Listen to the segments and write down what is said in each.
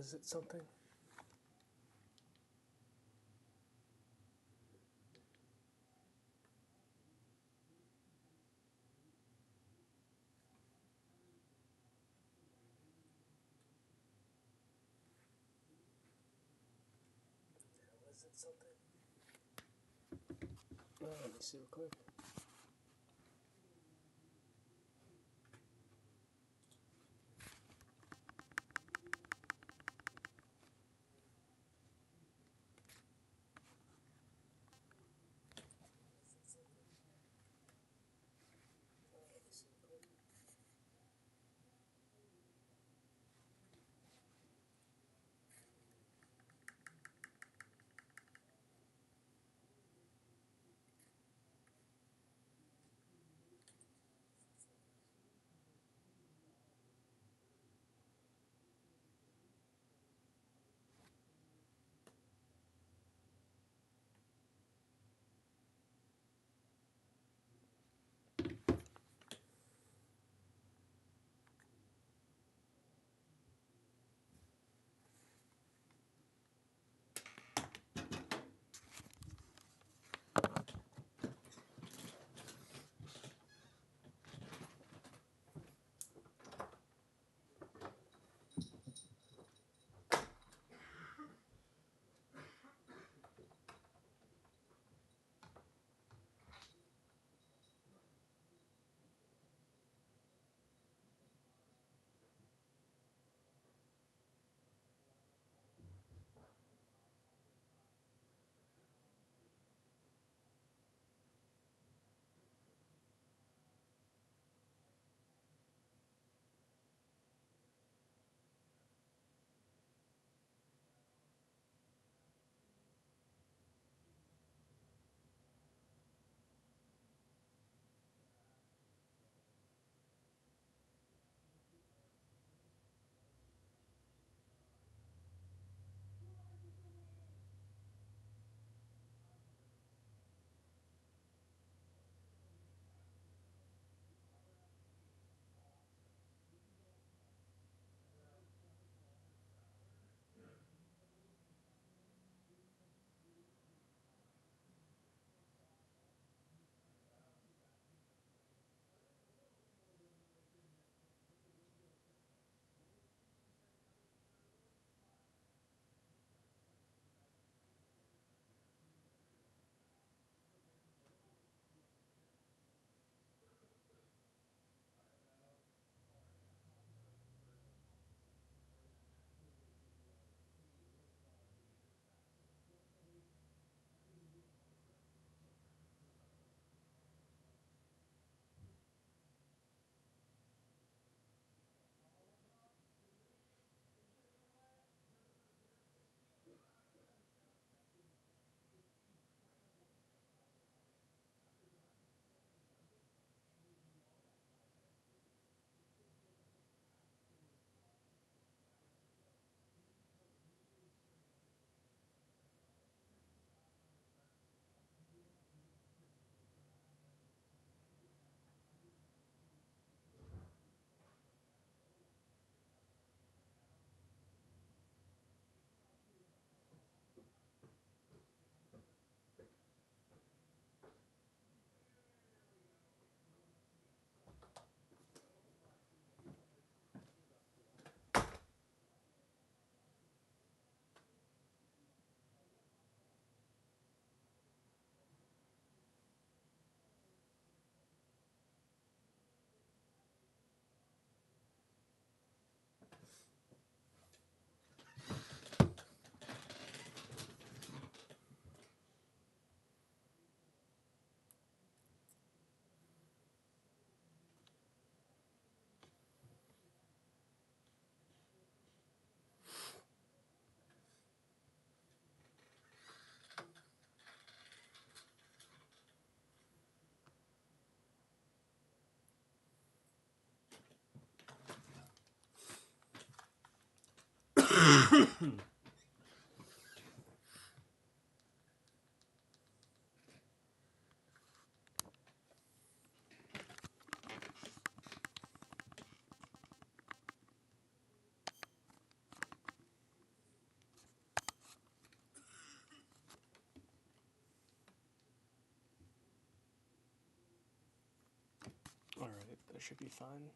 Was it something? Was it something? Oh, let me see real quick. I should be fine.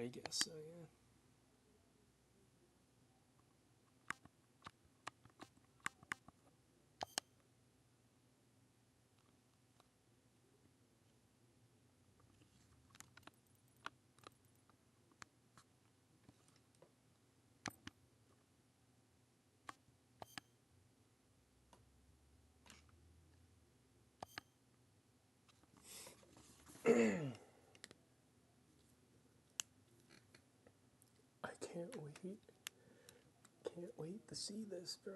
I guess so, yeah. I can't wait. Can't wait to see this, bro.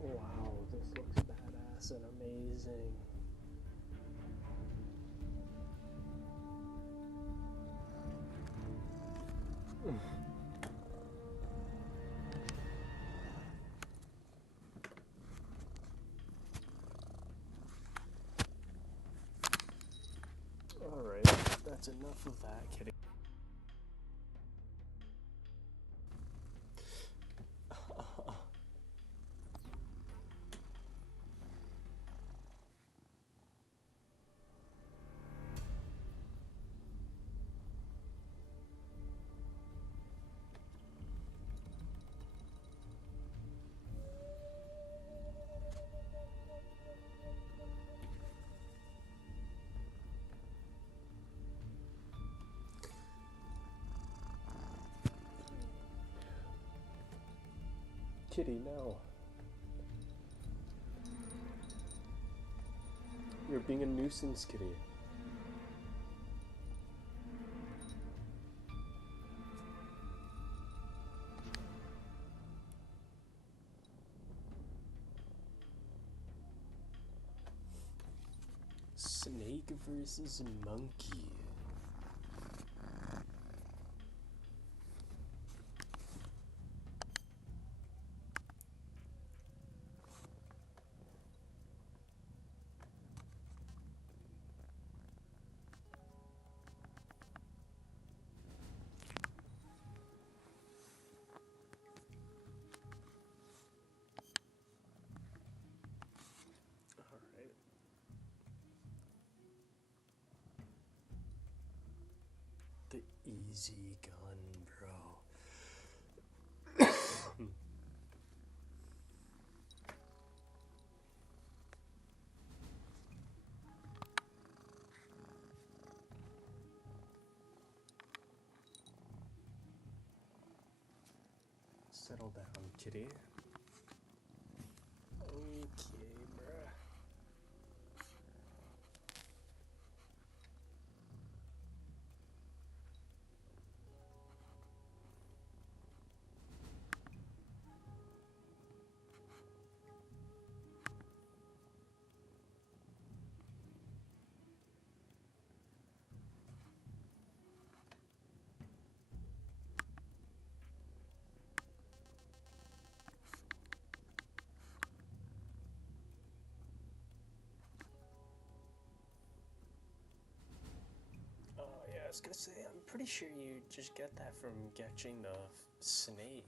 Wow, this looks badass and amazing. Alright, that's enough of that, kitty. Kitty, no. You're being a nuisance, kitty. Snake versus monkey. Alright. The easy gun, bro. Settle down, kitty. Okay, bruh. I was gonna say, I'm pretty sure you just get that from catching the snake.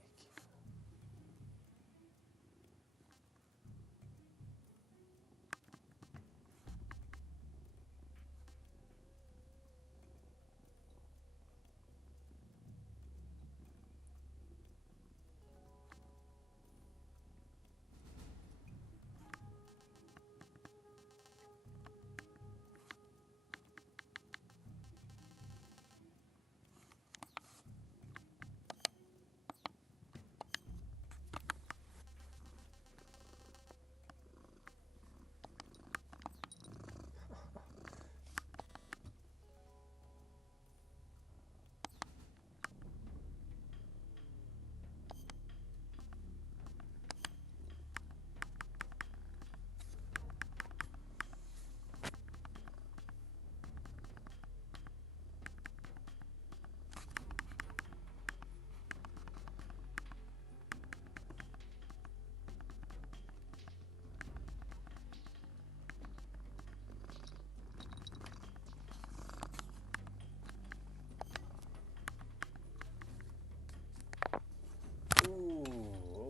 Ooh,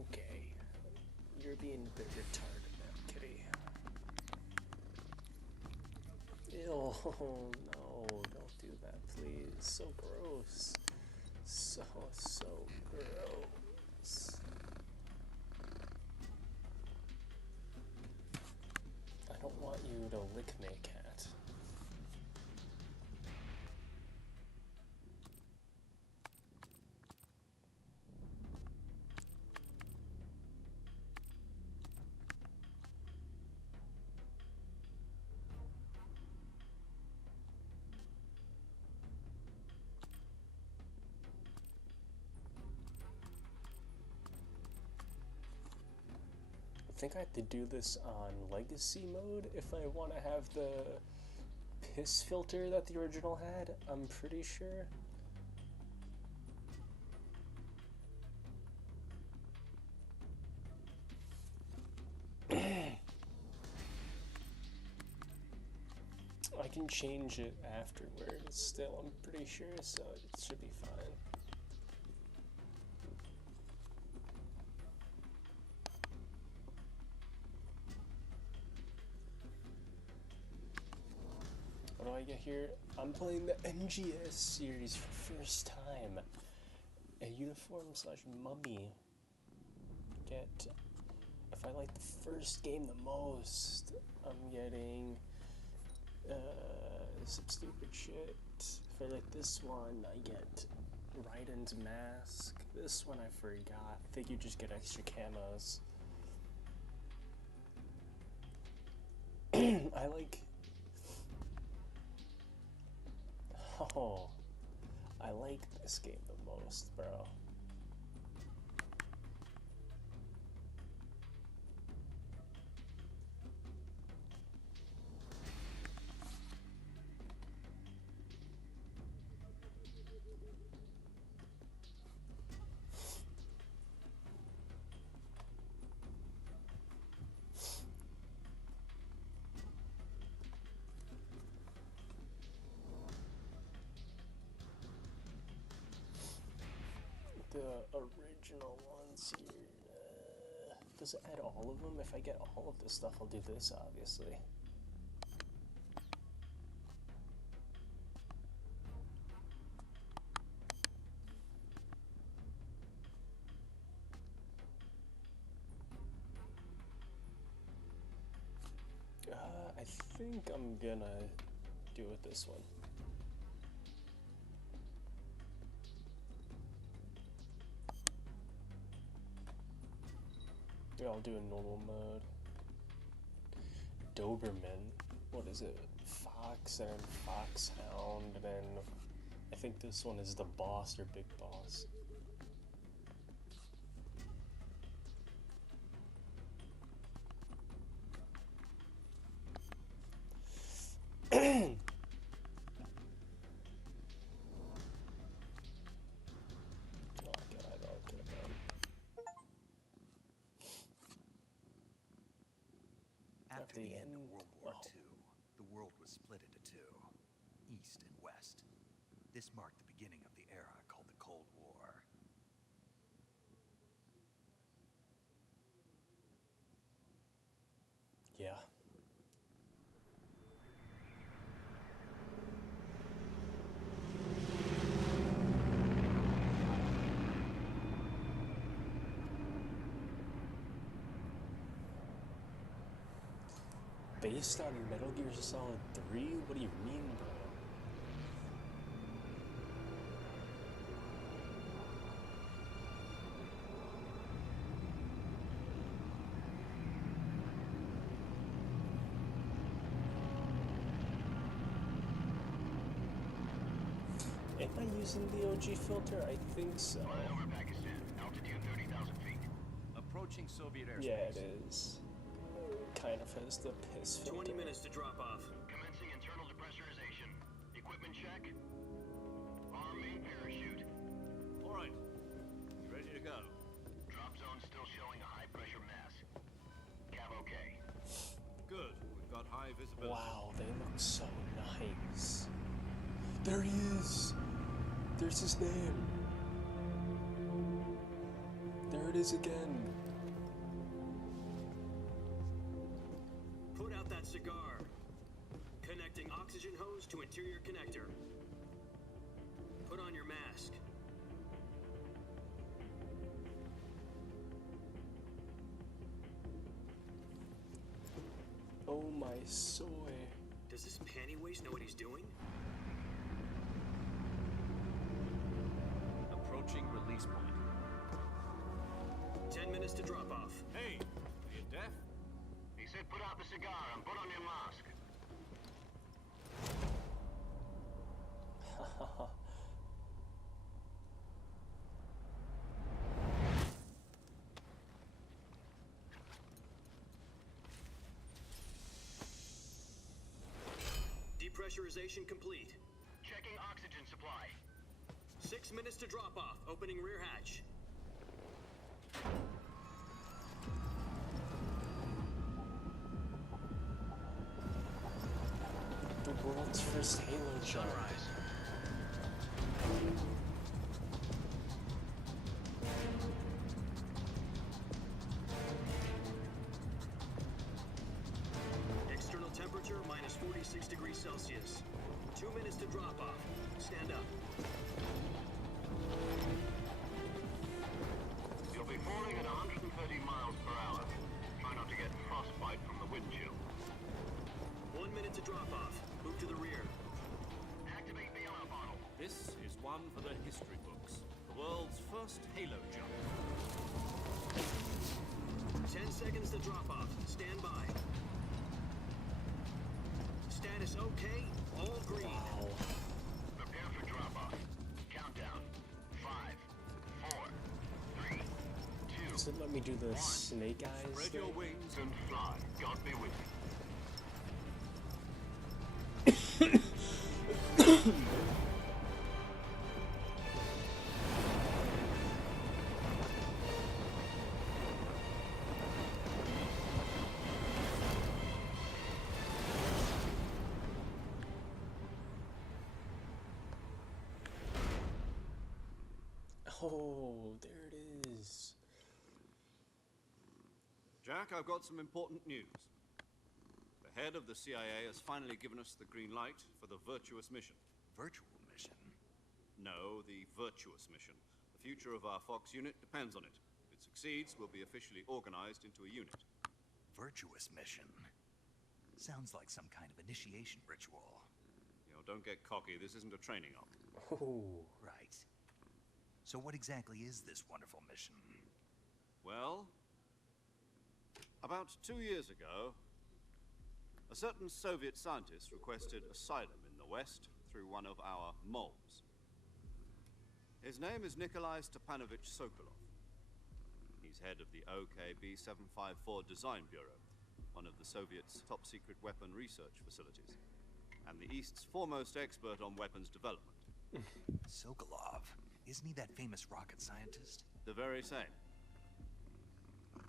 okay. You're being a bit retarded now, kitty. Ew, no, don't do that, please. So gross. So gross. I don't want you to lick me, cat. I think I have to do this on legacy mode if I want to have the piss filter that the original had. I'm pretty sure. I can change it afterwards still, I'm pretty sure, so it should be fine. What do I get here? I'm playing the MGS series for first time. A uniform slash mummy. Get, if I like the first game the most, I'm getting some stupid shit. If I like this one, I get Raiden's mask. This one I forgot. I think you just get extra camos. I like... Oh, I like this game the most, bro. The original ones here. Does it add all of them? If I get all of this stuff, I'll do this, obviously. I think I'm gonna do it this one. Yeah, I'll do a normal mode. Doberman. What is it? Fox and Foxhound, and then I think this one is the boss or big boss. After the end of World War II, the world was split into two, East and West. This marked the beginning of the era called the Cold War. Yeah. Based on Metal Gear Solid 3? What do you mean, bro? Am I using the OG filter? I think so. Over Pakistan, altitude 30,000 feet. Approaching Soviet airspace. Yeah, it is. Kind of has the piss filter. 20 minutes to drop off. Commencing internal depressurization. Equipment check. Arm main parachute. All right. Ready to go. Drop zone still showing a high pressure mass. Cav okay. Good. We've got high visibility. Wow, they look so nice. There he is. There's his name. There it is again. Put out that cigar. Connecting oxygen hose to interior connector. Put on your mask. Oh my soy. Does this panty waste know what he's doing? Approaching release point. 10 minutes to drop off. Hey, are you deaf? He said put out the cigar and put on your mask. Depressurization complete. Checking oxygen supply. 6 minutes to drop off. Opening rear hatch. The world's first Halo jump. Sunrise. External temperature minus 46 degrees Celsius. 2 minutes to drop off. Stand up. You'll be falling at 130 miles per hour. Try not to get frostbite from the wind chill. 1 minute to drop off. Move to the rear. Activate bailout bottle. This is one for the history books. The world's first Halo jump. 10 seconds to drop off. Stand by. Status okay. All green. Wow. Prepare for drop off. Countdown. 5, 4, 3, 2. Does it let me do the snake eyes Spread your thing? wings And fly. God be with you. Oh, there it is. Jack, I've got some important news. The head of the CIA has finally given us the green light for the virtuous mission. Virtual mission? No, the virtuous mission. The future of our Fox unit depends on it. If it succeeds, we'll be officially organized into a unit. Virtuous mission? Sounds like some kind of initiation ritual. You know, don't get cocky. This isn't a training op. Oh. Right. So what exactly is this wonderful mission? Well, about 2 years ago, a certain Soviet scientist requested asylum in the West through one of our moles. His name is Nikolai Stepanovich Sokolov. He's head of the OKB-754 Design Bureau, one of the Soviets' top-secret weapon research facilities, and the East's foremost expert on weapons development. Sokolov. Isn't he that famous rocket scientist? The very same.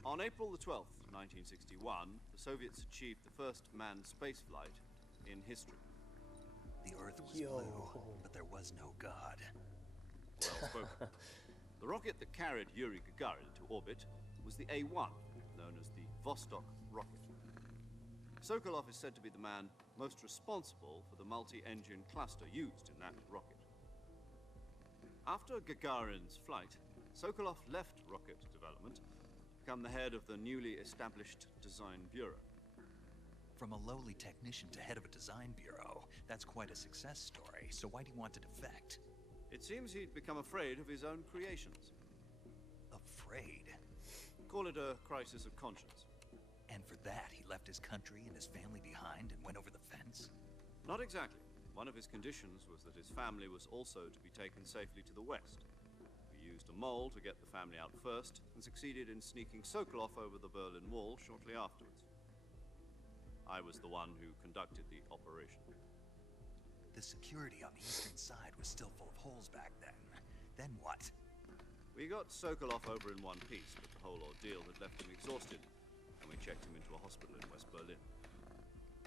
On April the 12th, 1961, the Soviets achieved the first manned spaceflight in history. The Earth was Yo. blue, but there was no God. Well spoken. The rocket that carried Yuri Gagarin to orbit was the A-1, known as the Vostok rocket. Sokolov is said to be the man most responsible for the multi-engine cluster used in that rocket. After Gagarin's flight, Sokolov left rocket development to become the head of the newly established Design Bureau. From a lowly technician to head of a design bureau, that's quite a success story, so why do you want to defect? It seems he'd become afraid of his own creations. Afraid? Call it a crisis of conscience. And for that, he left his country and his family behind and went over the fence? Not exactly. One of his conditions was that his family was also to be taken safely to the west. We used a mole to get the family out first, and succeeded in sneaking Sokolov over the Berlin Wall shortly afterwards. I was the one who conducted the operation. The security on the eastern side was still full of holes back then. Then what? We got Sokolov over in one piece, but the whole ordeal had left him exhausted, and we checked him into a hospital in West Berlin.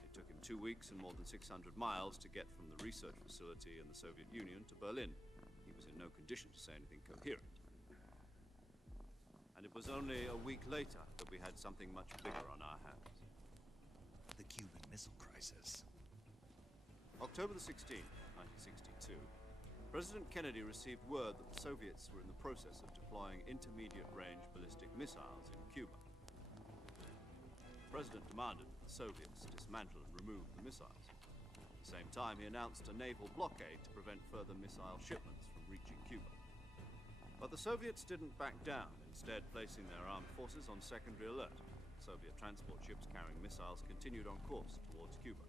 It took him 2 weeks and more than 600 miles to get from the research facility in the Soviet Union to Berlin. He was in no condition to say anything coherent. And it was only a week later that we had something much bigger on our hands. The Cuban Missile Crisis. October the 16th, 1962, President Kennedy received word that the Soviets were in the process of deploying intermediate-range ballistic missiles in Cuba. The President demanded that the Soviets dismantle and remove the missiles. At the same time, he announced a naval blockade to prevent further missile shipments from reaching Cuba. But the Soviets didn't back down, instead placing their armed forces on secondary alert. Soviet transport ships carrying missiles continued on course towards Cuba.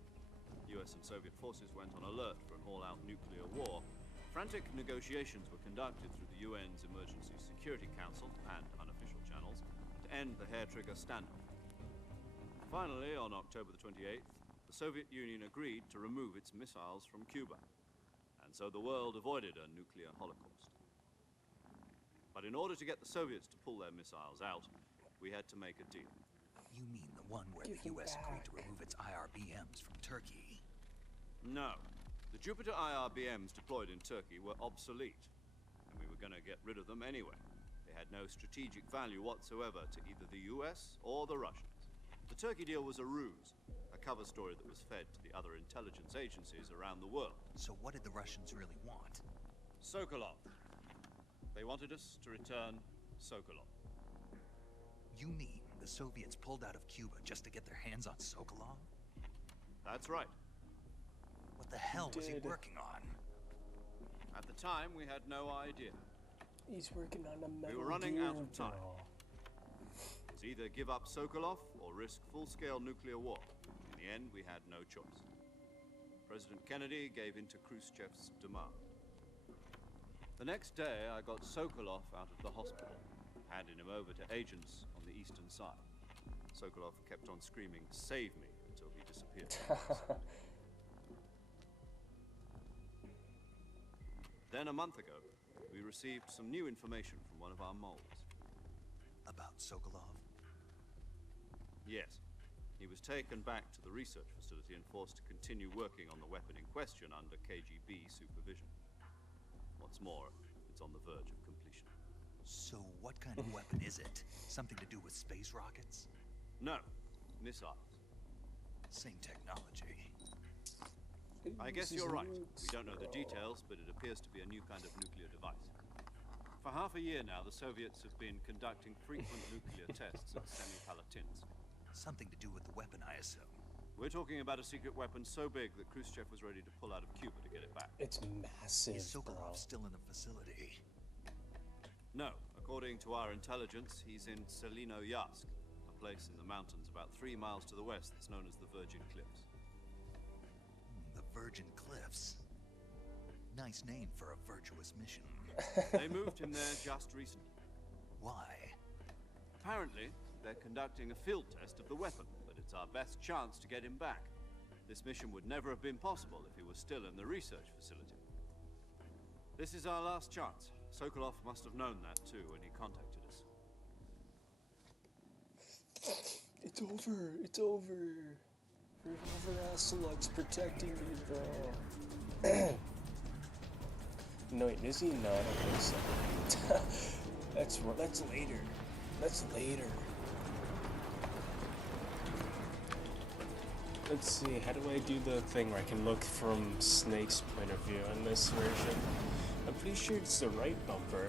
US and Soviet forces went on alert for an all-out nuclear war. Frantic negotiations were conducted through the UN's Emergency Security Council and unofficial channels to end the hair-trigger standoff. Finally, on October the 28th, the Soviet Union agreed to remove its missiles from Cuba, and so the world avoided a nuclear holocaust. But in order to get the Soviets to pull their missiles out, we had to make a deal. You mean the one where Give the them US agreed to back. remove its IRBMs from Turkey? No. The Jupiter IRBMs deployed in Turkey were obsolete, and we were going to get rid of them anyway. They had no strategic value whatsoever to either the US or the Russians. The Turkey deal was a ruse, a cover story that was fed to the other intelligence agencies around the world. So what did the Russians really want? Sokolov. They wanted us to return Sokolov. You mean the Soviets pulled out of Cuba just to get their hands on Sokolov? That's right. What the hell was he did. working on? At the time, we had no idea. He's working on a metal were running gear out of time. bro. It's either give up Sokolov or risk full-scale nuclear war. In the end, we had no choice. President Kennedy gave in to Khrushchev's demand. The next day, I got Sokolov out of the hospital, handing him over to agents on the eastern side. Sokolov kept on screaming, "Save me," until he disappeared. Then a month ago, we received some new information from one of our moles. About Sokolov? Yes. He was taken back to the research facility and forced to continue working on the weapon in question under KGB supervision. What's more, it's on the verge of completion. So what kind of weapon is it? Something to do with space rockets? No, missiles. Same technology. I guess This is you're right. nuts, We don't know the bro. details, but it appears to be a new kind of nuclear device. For half a year now, the Soviets have been conducting frequent nuclear tests at Semipalatinsk. Something to do with the weapon, I assume. We're talking about a secret weapon so big that Khrushchev was ready to pull out of Cuba to get it back. It's massive, Is bro. Sokolov still in the facility? No, according to our intelligence, he's in Selino-Yarsk, a place in the mountains about 3 miles to the west that's known as the Virgin Cliffs. The Virgin Cliffs. Nice name for a virtuous mission. They moved him there just recently. Why? Apparently, they're conducting a field test of the weapon, but it's our best chance to get him back. This mission would never have been possible if he was still in the research facility. This is our last chance. Sokolov must have known that too when he contacted us. It's over. It's over. Revolver slugs protecting me, bro. No, wait, is he? No, I don't think so. That's later. That's later. Let's see, how do I do the thing where I can look from Snake's point of view in this version? I'm pretty sure it's the right bumper.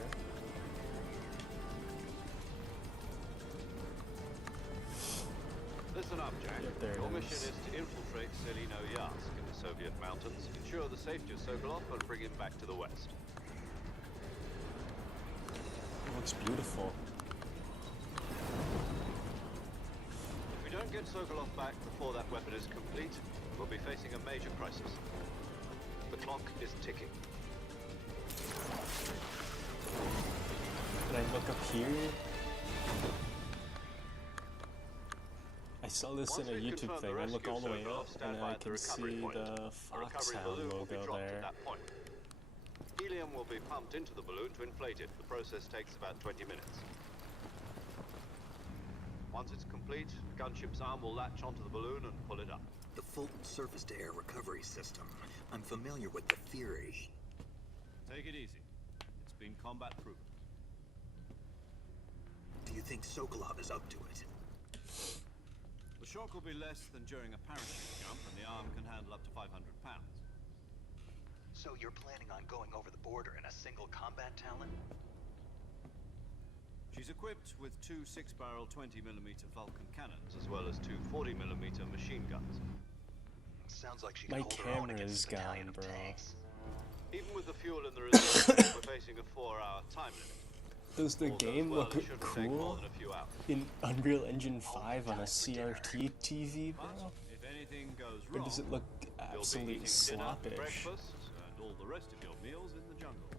Listen up, Jack. Yep, there it Your mission is. is to infiltrate Selino Yask in the Soviet mountains, ensure the safety of Sokolov, and bring him back to the West. It looks beautiful. If we don't get Sokolov back before that weapon is complete, we'll be facing a major crisis. The clock is ticking. Can I look up here? I saw this in a YouTube thing. I look all the way up and I can see the Foxhound logo there. Helium will be pumped into the balloon to inflate it. The process takes about 20 minutes. Once it's complete, the gunship's arm will latch onto the balloon and pull it up. The Fulton surface-to-air recovery system. I'm familiar with the theory. Take it easy. It's been combat proven. Do you think Sokolov is up to it? The shock will be less than during a parachute jump, and the arm can handle up to 500 pounds. So you're planning on going over the border in a single combat Talon? She's equipped with two 6-barrel 20mm Vulcan cannons, as well as two 40mm machine guns. Sounds like she My can hold her own camera against is a battalion gone, of bro. tanks. Even with the fuel in the reserve, we're facing a 4-hour time limit. Does the All goes game well, look it shouldn't take more cool than a few hours. in Unreal Engine 5 on a CRT TV, bro? But if anything goes Or wrong, does it look you'll be absolutely eating dinner, sloppish? breakfast, and all the rest of your meals in the jungle.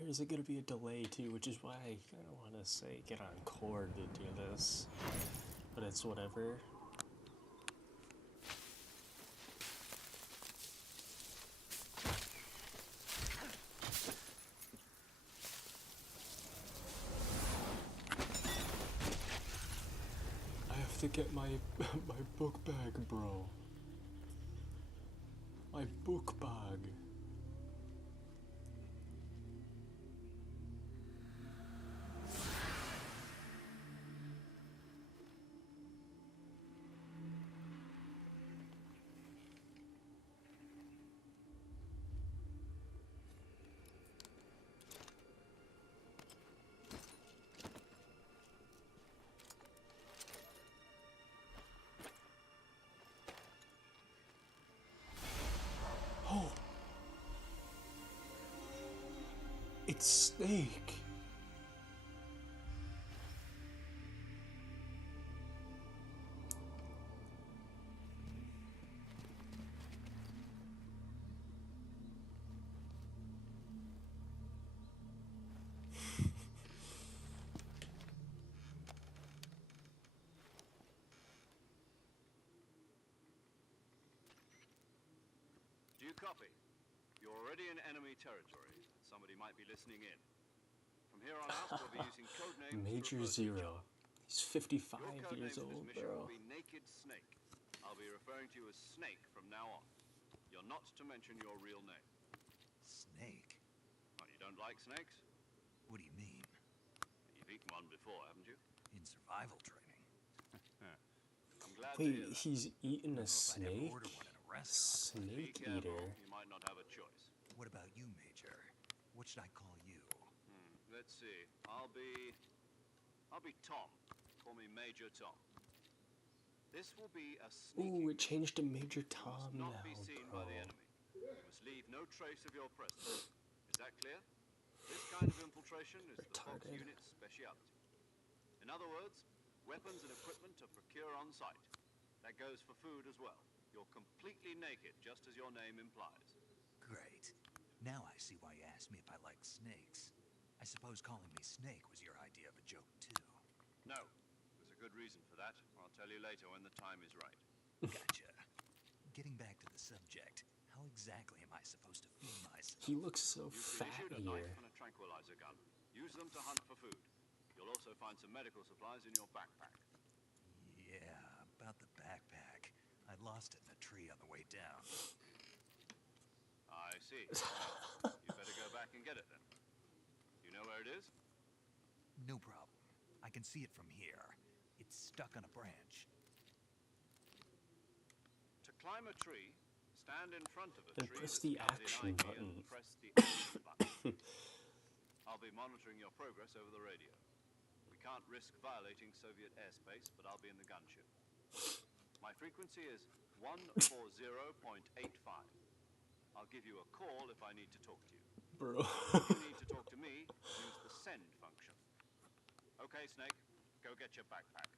There's going to be a delay too, which is why I kind of want to say get on cord to do this, but it's whatever. I have to get my my book bag, bro. My book bag. Oh, it's Snake. Do you copy? You're already in enemy territory. Somebody might be listening in. From here on out, we'll be using code names. Major Zero. He's 55 Your code years name for this old, mission bro. will be Naked Snake. I'll be referring to you as Snake from now on. You're not to mention your real name. Snake? Oh, you don't like snakes? What do you mean? You've eaten one before, haven't you? In survival training? I'm glad to Wait, hear that. he's eating a If I never snake? order one in a restaurant. Be Snake careful. eater. You might not have a choice. What about you, Major? What should I call you? Let's see. I'll be Tom. Call me Major Tom. This will be a sneaking Ooh, it changed to Major You Tom must now, not be seen bro. by the enemy. You must leave no trace of your presence. Is that clear? This kind of infiltration is the Fox Retarded. unit's speciality. In other words, weapons and equipment are procured on site. That goes for food as well. You're completely naked, just as your name implies. Great. Now I see why you asked me if I like snakes. I suppose calling me Snake was your idea of a joke, too. No, there's a good reason for that. I'll tell you later when the time is right. Gotcha. subject. How exactly am I supposed to feed myself? He looks so You've been fat issued a knife here. and a tranquilizer gun. Use them to hunt for food. You'll also find some medical supplies in your backpack. Yeah, about the backpack. I lost it in a tree on the way down. I see. Well, you better go back and get it then. You know where it is? No problem. I can see it from here. It's stuck on a branch. To climb a tree, stand in front of a And tree press that's the covered in action ivy button. and press the action button. I'll be monitoring your progress over the radio. We can't risk violating Soviet airspace, but I'll be in the gunship. My frequency is 140.85. I'll give you a call if I need to talk to you. Bro. If you need to talk to me, use the send function. Okay, Snake, go get your backpack.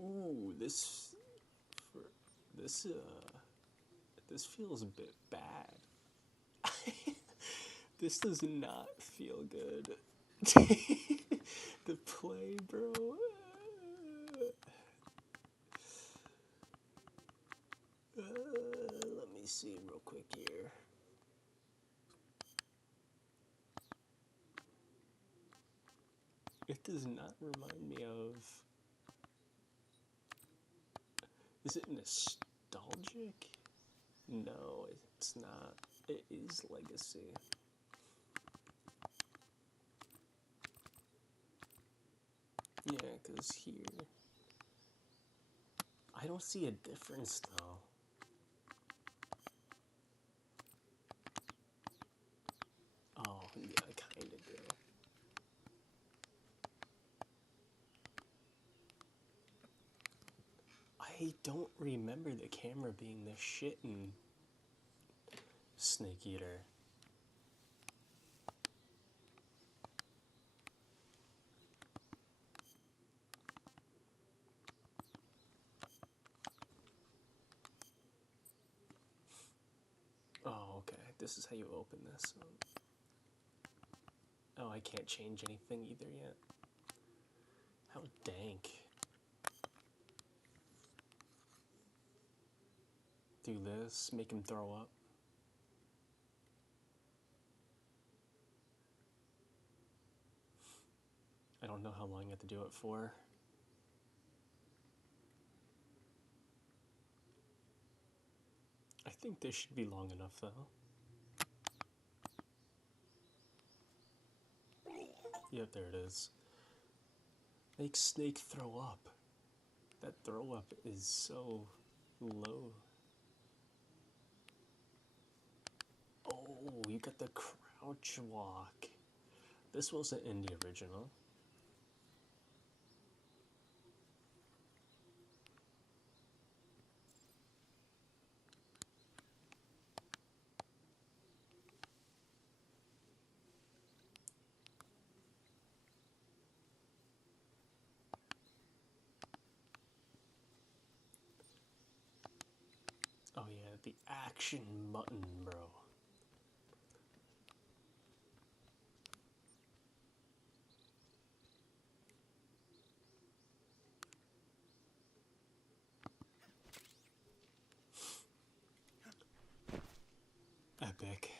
Ooh, this this feels a bit bad. This does not feel good. The play, bro. Let me see real quick here. It does not remind me of. Is it nostalgic? No, it's not. It is Legacy. Yeah, because here. I don't see a difference though. Oh, yeah, I kinda do. I don't remember the camera being this shit in Snake Eater. Oh, okay. This is how you open this. Oh, I can't change anything either yet. How dank. Do this, make him throw up. I don't know how long you have to do it for. I think this should be long enough though. Yep, there it is. Make Snake throw up. That throw up is so low. Oh, you got the crouch walk. This wasn't in the original. Oh yeah, the action button, bro. Epic.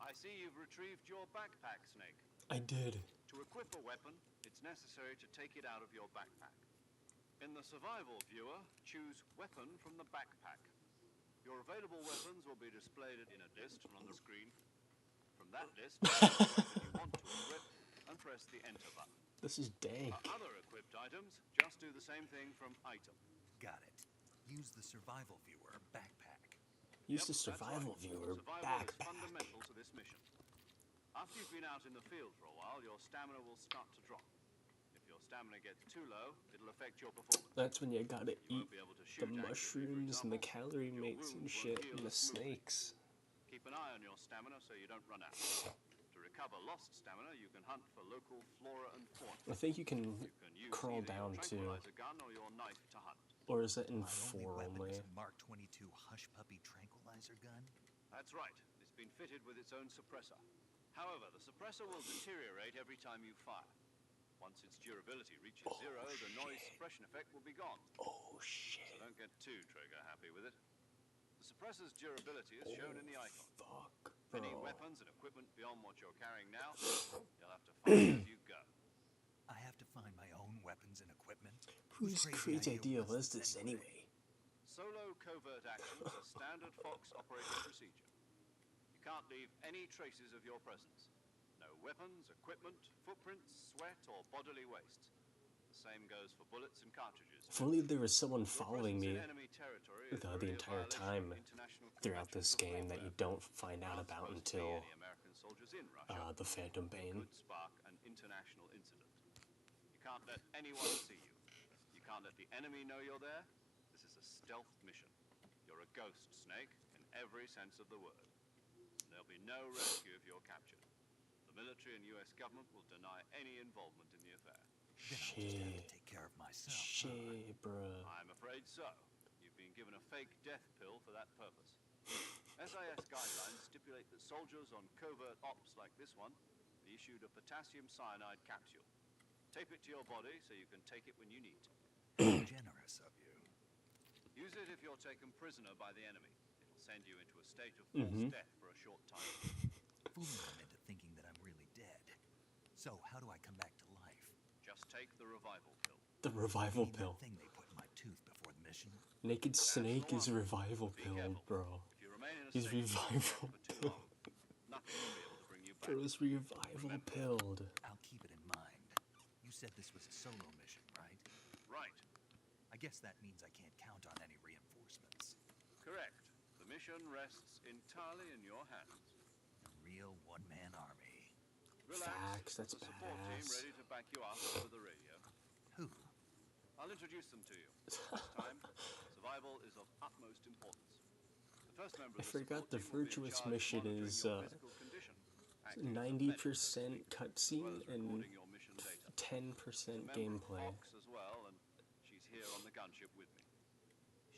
I see you've retrieved your backpack, Snake. I did. To equip a weapon, it's necessary to take it out of your backpack. In the survival viewer, choose Weapon from the backpack. Your available weapons will be displayed in a list on the screen. From that list, choose the weapon you want to equip and press the Enter button. This is dank. For other equipped items, just do the same thing from Item. Got it. Use the survival viewer backpack. Use the Yep, that's survival right. viewer Survival is backpack. fundamental to this mission. After you've been out in the field for a while, your stamina will start to drop. If your stamina gets too low, it'll affect your performance. That's when you gotta You eat won't be able to the shoot actively, for mushrooms and the example. calorie Your mates and wounds shit won't heal and the as smoothly. snakes. Keep an eye on your stamina so you don't run out. To recover lost stamina, you can hunt for local flora and fauna. I think you can You can use crawl either down your to tranquilizer gun or your knife to hunt. Or is that in My 4 weapon only? is a Mark 22 Hush Puppy tranquilizer gun. That's right. It's been fitted with its own suppressor. However, the suppressor will deteriorate every time you fire. Once its durability reaches zero, the noise suppression effect will be gone. Oh So shit. don't get too trigger happy with it. The suppressor's durability is shown in the icon. Fuck, Any bro. weapons and equipment beyond what you're carrying now, you'll have to find as you go. I have to find my own weapons and equipment. Whose crazy idea was this anyway? anyway? Solo covert actions are standard Fox operating procedure. You can't leave any traces of your presence. No weapons, equipment, footprints, sweat, or bodily waste. The same goes for bullets and cartridges. If only there was someone Your following presence me in enemy territory is the really a entire violation time of international throughout this conventions of game that you warfare. don't find out Aren't about supposed to be until any American soldiers in Russia. the Phantom Bane. Could spark an international incident. You can't let anyone see you. You can't let the enemy know you're there. This is a stealth mission. You're a ghost, Snake, in every sense of the word. And there'll be no rescue if you're captured. The military and US government will deny any involvement in the affair. Then I'll just have to Shit. take care of myself. Shit, bruh. I'm afraid so. You've been given a fake death pill for that purpose. SAS guidelines stipulate that soldiers on covert ops like this one be issued a potassium cyanide capsule. Tape it to your body so you can take it when you need. Generous of you. Use it if you're taken prisoner by the enemy. It'll send you into a state of false death for a short time. Fooling them into thinking that I'm really dead. So how do I come back to life? Just take the revival pill. The revival You mean pill. that thing they put in my tooth before the mission? Naked Snake is revival Be pill, careful. bro. If you remain in a He's state of false revival death for too long, nothing will be able to bring you back. Bro's revival pilled. I'll keep it in mind. You said this was a solo mission, right? Right. I guess that means I can't count on any reinforcements. Correct. The mission rests entirely in your hands. A real one-man army. Relax. Facts, that's There's a support team badass. ready to back you up over the radio. Who? I'll introduce them to you. This time, survival is of utmost importance. The first member I of the forgot support the team will be in virtuous charge of mission monitoring is your physical condition, acting as a 90% medic, as cutscene well as and recording your mission data. 10% She's a member of gameplay. Fox as well, and she's here on the gunship with me.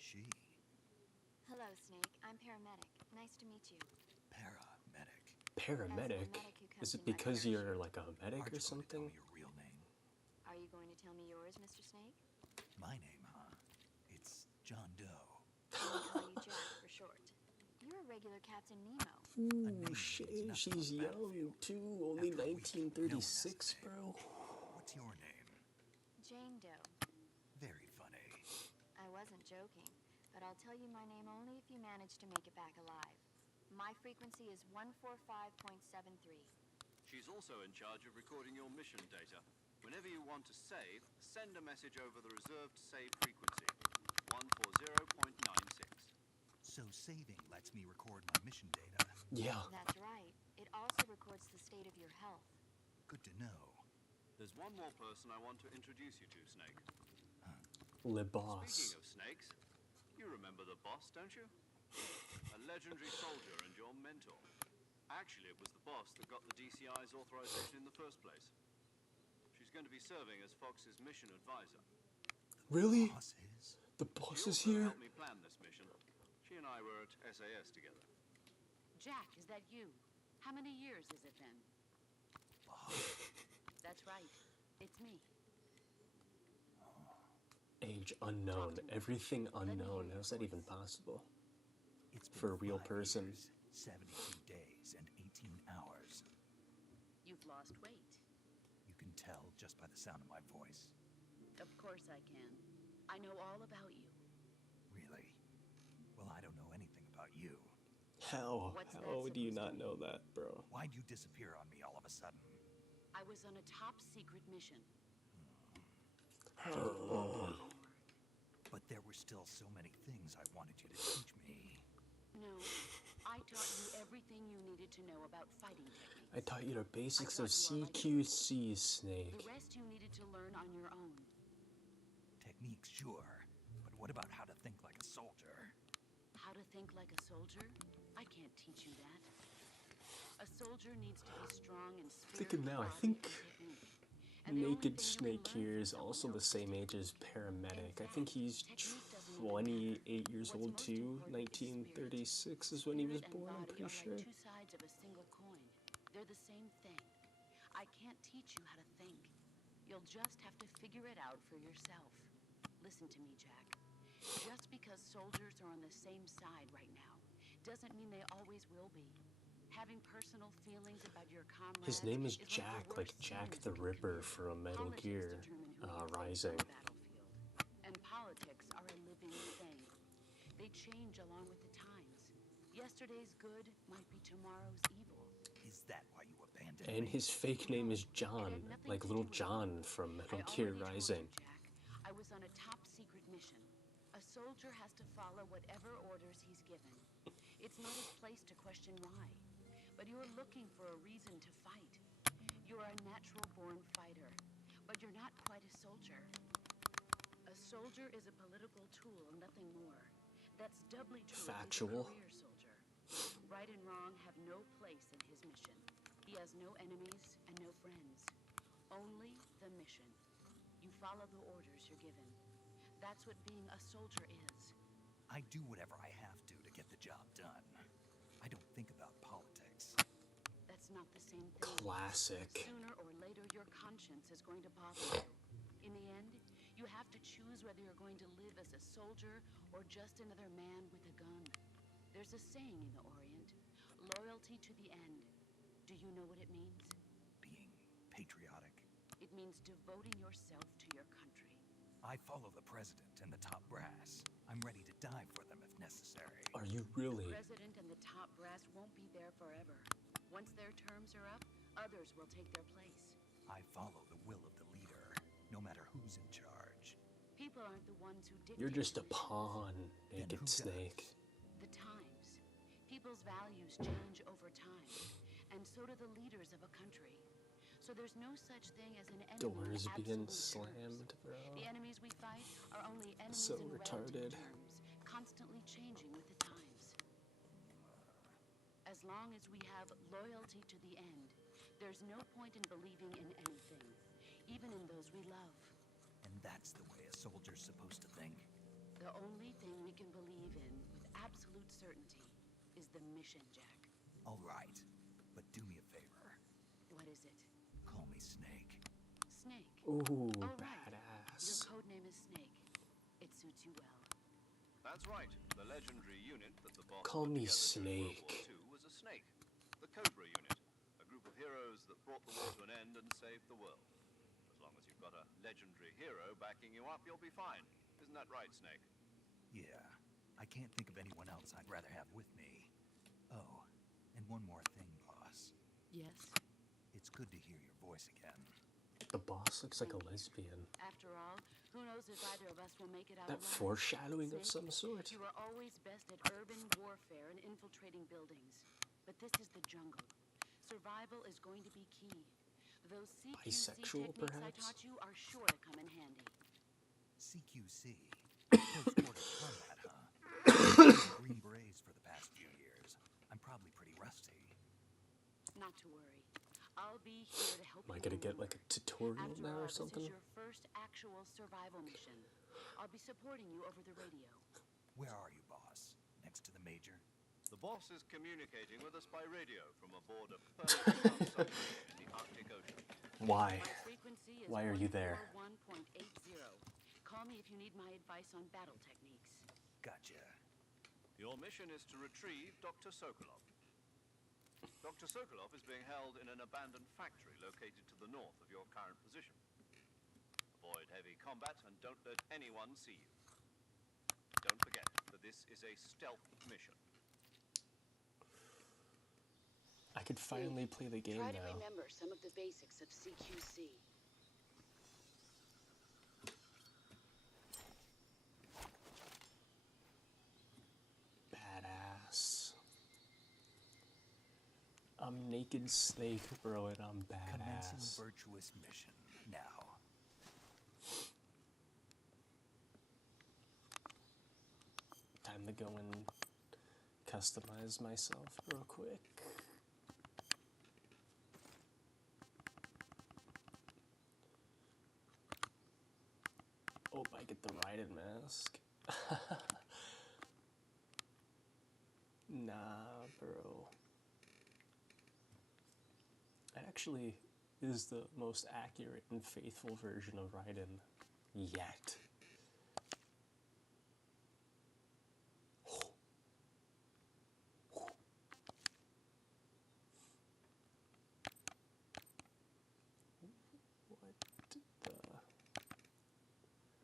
She. Hello, Snake. I'm paramedic. Nice to meet you. Paramedic. Paramedic? medic who Is comes it in my because parachute. you're like a medic Aren't or you going to tell something? me your real name? Are you going to tell me yours, Mr. Snake? My name, huh? It's John Doe. I'll call you Jack for short. You're a regular Captain Nemo. Ooh, name shit, means nothing she's on the young battlefield. too. Only After a week, no one has 1936, a name. bro. What's your name? Jane Doe. Very funny. I wasn't joking, but I'll tell you my name only if you manage to make it back alive. My frequency is 145.73. She's also in charge of recording your mission data. Whenever you want to save, send a message over the reserved save frequency, 140.96. So saving lets me record my mission data. Yeah. That's right. It also records the state of your health. Good to know. There's one more person I want to introduce you to, Snake. Le boss. Speaking of snakes, you remember the boss, don't you? A legendary soldier and your mentor. Actually, it was the boss that got the DCI's authorization in the first place. She's going to be serving as Fox's mission advisor. Really? Boss is? The boss She is also here? helped me plan this mission. She and I were at SAS together. Jack, is that you? How many years is it then? That's right. It's me. Age unknown. Everything unknown. How's that even possible? It's been For a real 5 person. years, 72 days and 18 hours. You've lost weight. You can tell just by the sound of my voice. Of course I can. I know all about you. Really? Well, I don't know anything about you. How? What's that How do you supposed not to know that, bro? Why'd you disappear on me all of a sudden? I was on a top secret mission. But there were still so many things I wanted you to teach me. No, I taught you everything you needed to know about fighting techniques. I taught you the basics of I taught CQC, Snake. The rest you needed to learn on your own. Techniques, sure. But what about how to think like a soldier? How to think like a soldier? I can't teach you that. A soldier needs to be strong in spirit, Thinking now, I body, think and technique. And the only Naked thing you can Snake learn here from is someone also the else same is age as In Paramedic. I fact, think he's technique doesn't even matter. 28 years What's old most too. important is spirit. 1936 is when he was Spirit and born, I'm body pretty are sure. like two sides of a single coin. They're the same thing. I can't teach you how to think. You'll just have to figure it out for yourself. Listen to me, Jack. Just because soldiers are on the same side right now doesn't mean they always will be. Having personal feelings about your comrades His name is one of the Jack, like worst Jack sins the you can Ripper commit. from Metal Politics Gear determine who you face on Rising. the battlefield. And politics are a living thing. They change along with the times. Yesterday's good might be tomorrow's evil. Is that why you abandoned And me? his fake name is It John, had nothing like to Little do with John you. from Metal I Gear already told Rising. you, Jack. I was on a top secret mission. A soldier has to follow whatever orders he's given. It's not his place to question why. But you're looking for a reason to fight. You're a natural-born fighter, but you're not quite a soldier. A soldier is a political tool, nothing more. That's doubly true Factual. of a career soldier. Right and wrong have no place in his mission. He has no enemies and no friends. Only the mission. You follow the orders you're given. That's what being a soldier is. I do whatever I have to get the job done. I don't think about politics. That's not the same thing. Classic. Sooner or later, your conscience is going to bother you. In the end, you have to choose whether you're going to live as a soldier or just another man with a gun. There's a saying in the Orient, loyalty to the end. Do you know what it means? Being patriotic. It means devoting yourself to your country. I follow the president and the top brass. I'm ready to die for them if necessary. Are you really? The president and the top brass won't be there forever. Once their terms are up, others will take their place. I follow the will of the leader, no matter who's in charge. People aren't the ones who dictate You're just a missions. pawn, Then Naked who does? Snake. The times. People's values change over time, and so do the leaders of a country. So there's no such thing as an enemy Doors in being absolute slammed, terms. bro. The enemies we fight are only enemies So in retarded. relative terms, constantly changing with the times. As long as we have loyalty to the end, there's no point in believing in anything, even in those we love. And that's the way a soldier's supposed to think. The only thing we can believe in with absolute certainty is the mission, Jack. All right, but do me a favor. What is it? Call me Snake. Snake. Ooh, Oh, right. Your badass. code name is Snake. It suits you well. That's right. The legendary unit that the boss Call put me together during World Snake. War II was a snake. The Cobra unit. A group of heroes that brought the war to an end and saved the world. As long as you've got a legendary hero backing you up, you'll be fine. Isn't that right, Snake? Yeah, I can't think of anyone else I'd rather have with me. Oh, and one more thing, boss. Yes? It's good to hear your voice again. The boss looks like a lesbian. After all, who knows if either of us will make it out That alive? foreshadowing of some Snake, sort. You were always best at urban warfare and infiltrating buildings. But this is the jungle. Survival is going to be key. Those CQC Bisexual, techniques I perhaps? taught you are sure to come in handy. CQC. Close quarter combat, huh? Green Berets for the past few years. I'm probably pretty rusty. Not to worry. I'll be here to help Am I you gonna get learn. like a tutorial After now all, or something? This is your first actual survival mission. I'll be supporting you over the radio. Where are you, boss? Next to the major? The boss is communicating with us by radio from aboard a permanent submarine in the Arctic Ocean. Why? My frequency is Why are you there? 141.80. Call me if you need my advice on battle techniques. Gotcha. Your mission is to retrieve Dr. Sokolov. Dr. Sokolov is being held in an abandoned factory located to the north of your current position. Avoid heavy combat and don't let anyone see you. Don't forget that this is a stealth mission. I could finally play the game Try to now. remember some of the basics of CQC. Badass. I'm Naked Snake, bro, and I'm Commencing badass. virtuous mission now. Time to go and customize myself real quick. get the Raiden mask. Nah, bro. It actually is the most accurate and faithful version of Raiden yet.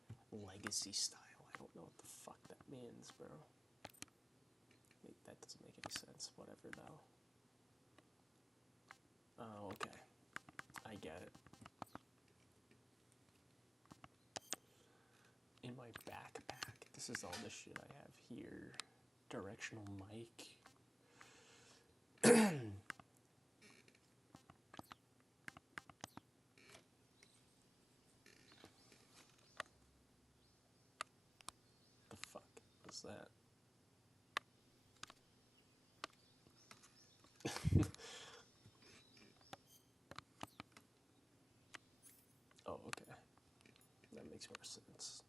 What the legacy style? I don't know what the fuck that means, bro. That doesn't make any sense. Whatever, though. Oh, okay. I get it. In my backpack, this is all the shit I have here. Directional mic. The fuck was that? Oh, okay. That makes more sense.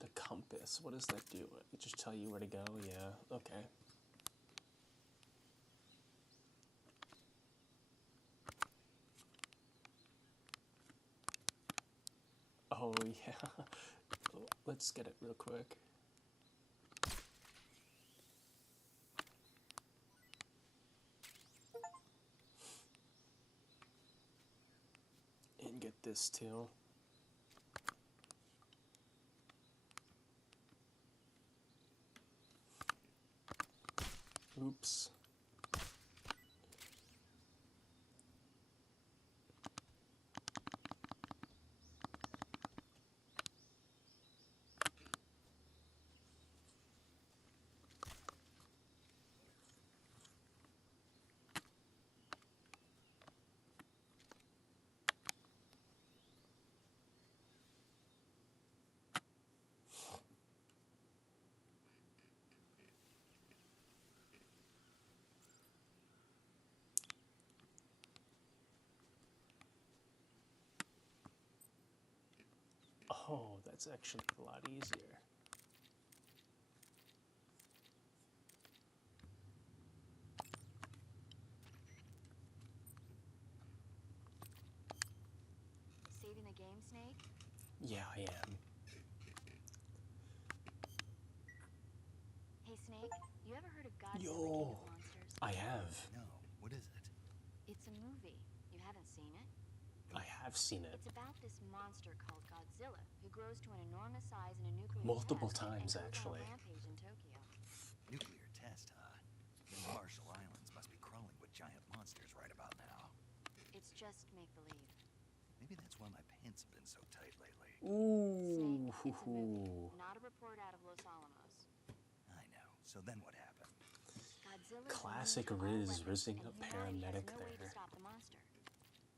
The compass, what does that do? It just tell you where to go? Yeah, okay. Oh, yeah. Let's get it real quick. And get this too. Oops. Oh, that's actually a lot easier. Saving the game, Snake? Yeah, I am. Hey, Snake, you ever heard of Godzilla Yo. King of Monsters? I have. No, what is it? It's a movie. You haven't seen it? I have seen it. It's about this monster called Godzilla, who grows to an enormous size in a nuclear Multiple test times, and goes actually. on a rampage in Tokyo. Nuclear test, huh? The Marshall Islands must be crawling with giant monsters right about now. It's just make-believe. Maybe that's why my pants have been so tight lately. Ooh. Snake, it's a movie, not a report out of Los Alamos. I know. So then what happened? Godzilla's Classic immune to all Riz, weapons, rizzing and a humanity paramedic has no way to there. stop the monster.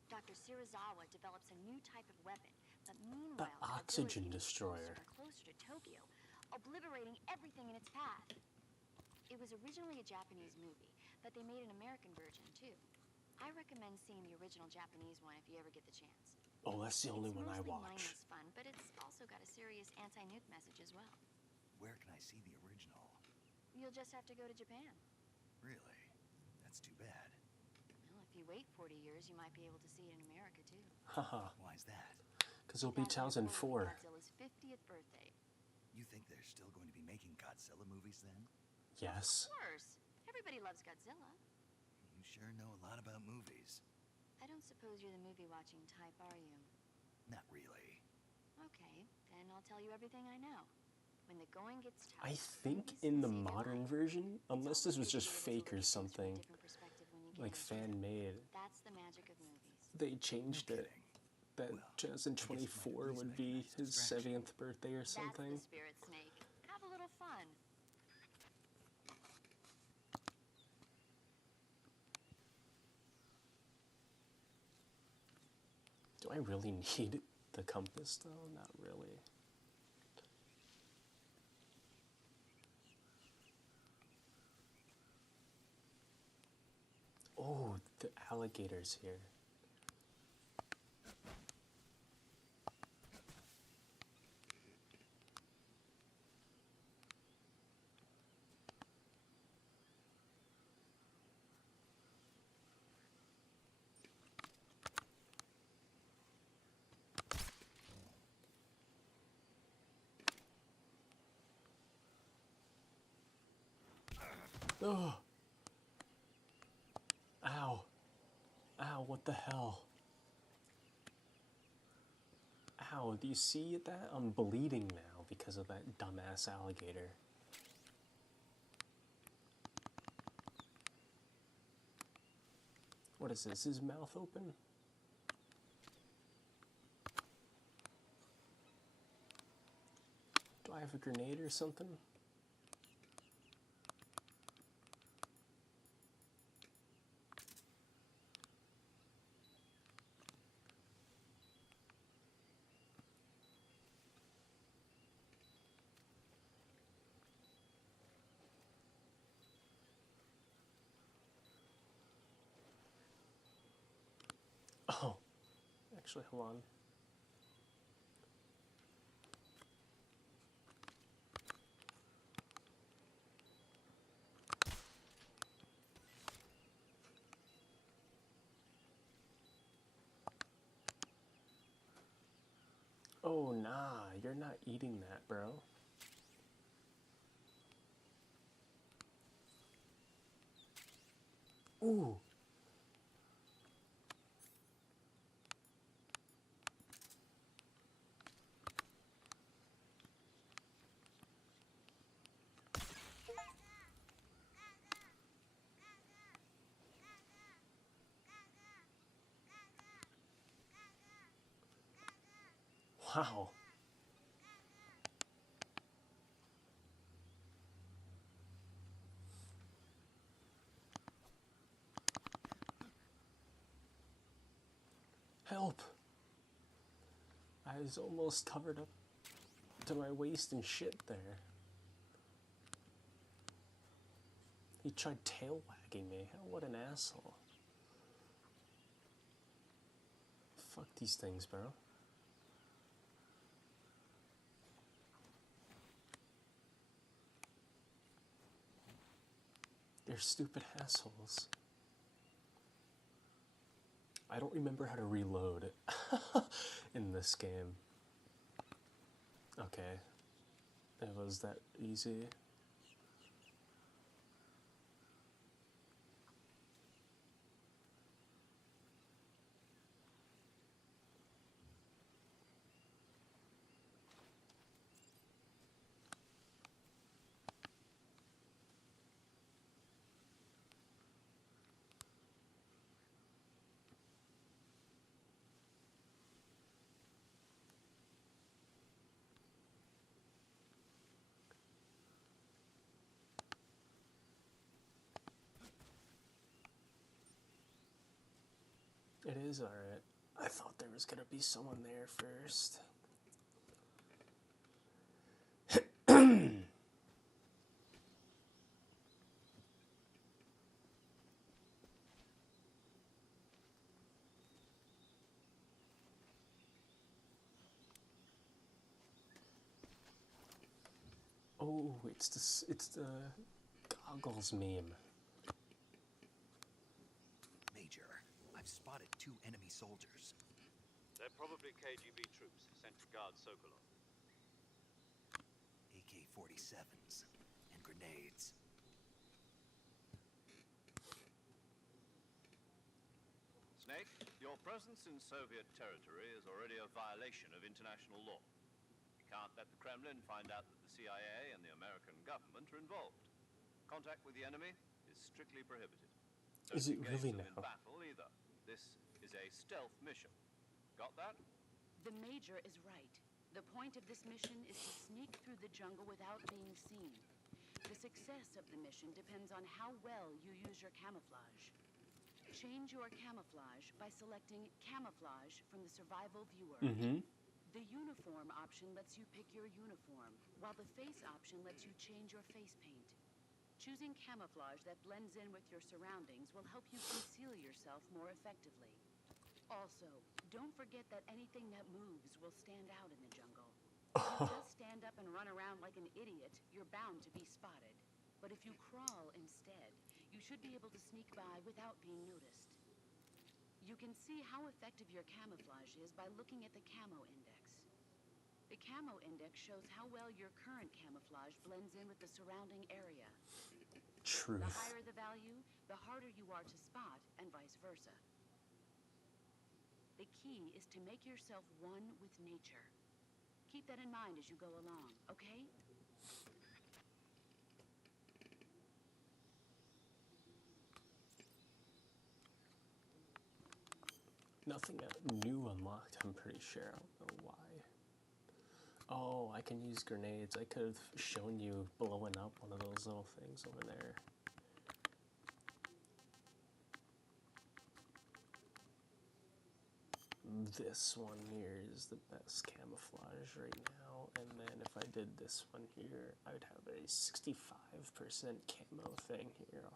Dr. Shirazawa develops a new type of weapon, but The meanwhile, oxygen Godzilla's destroyer. getting closer and closer to Tokyo, obliterating everything in its path. It was originally a Japanese movie, but they made an American version too. I recommend seeing the original Japanese one if you ever get the chance. Oh, that's the only It's one I mostly watch. mindless fun, but it's also got a serious anti-nuke message as well. Where can I see the original? You'll just have to go to Japan. Really? That's too bad. Well, if you wait 40 years, you might be able to see it in America too. Haha. Why's that? Because it'll be That's when it 2004. was Godzilla's 50th birthday. You think they're still going to be making Godzilla movies then? Yes. Of course. Everybody loves Godzilla. You sure know a lot about movies. I don't suppose you're the movie-watching type, are you? Not really. Okay, then I'll tell you everything I know. When the going gets tough, I think movies in the save your modern life. version, It's unless always this was good to just be able to fake look or at things from a something, different perspective when you get like into it. fan-made, That's the magic of movies. they changed No it. kidding. That Well, I guess it might 2024 at least would make a be nice his distraction. 70th birthday or That's something. the spirit, Snake. Have a little fun. Do I really need the compass though? Not really. Oh, the alligators here. Oh. Ow. Ow, what the hell? Ow, do you see that? I'm bleeding now because of that dumbass alligator. What is this? Is his mouth open? Do I have a grenade or something? Oh, actually, hold on. Oh, nah, you're not eating that, bro. Ooh. Wow. Help! I was almost covered up to my waist in shit there. He tried tail wagging me. What an asshole. Fuck these things, bro. They're stupid assholes. I don't remember how to reload in this game. Okay. It was that easy. It is alright. I thought there was gonna be someone there first. Oh, it's the goggles meme. Major, I've spotted 2 enemy soldiers. They're probably KGB troops sent to guard Sokolov. AK-47s and grenades. Snake, your presence in Soviet territory is already a violation of international law. You can't let the Kremlin find out that the CIA and the American government are involved. Contact with the enemy is strictly prohibited. Don't Is it engage really them now? in battle either. This is a stealth mission. Got that? The Major is right. The point of this mission is to sneak through the jungle without being seen. The success of the mission depends on how well you use your camouflage. Change your camouflage by selecting Camouflage from the Survival Viewer. Mm-hmm. The Uniform option lets you pick your uniform, while the Face option lets you change your face paint. Choosing camouflage that blends in with your surroundings will help you conceal yourself more effectively. Also, don't forget that anything that moves will stand out in the jungle. If you just stand up and run around like an idiot, you're bound to be spotted. But if you crawl instead, you should be able to sneak by without being noticed. You can see how effective your camouflage is by looking at the camo index. The camo index shows how well your current camouflage blends in with the surrounding area. Truth. The higher the value, the harder you are to spot, and vice versa. The key is to make yourself one with nature. Keep that in mind as you go along, okay? Nothing new unlocked, I'm pretty sure. I don't know why. Oh, I can use grenades. I could have shown you blowing up one of those little things over there. This one here is the best camouflage right now, and then if I did this one here, I would have a 65% camo thing here.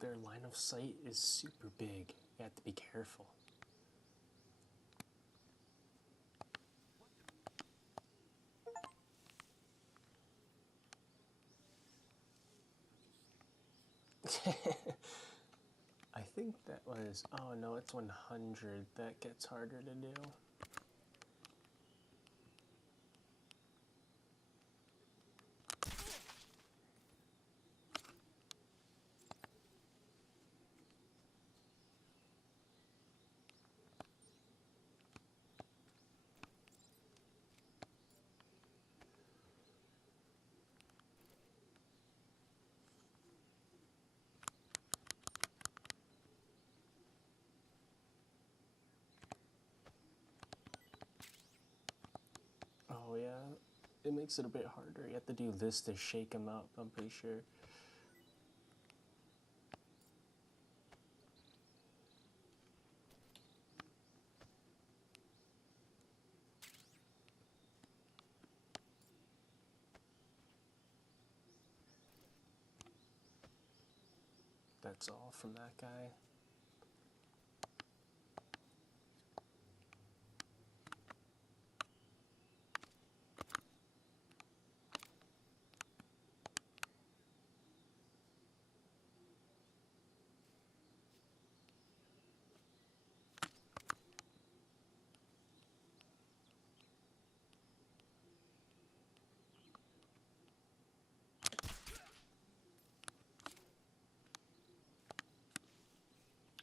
Their line of sight is super big. You have to be careful. I think that was, oh no, it's 100. That gets harder to do. Oh yeah, it makes it a bit harder. You have to do this to shake them up, I'm pretty sure. That's all from that guy.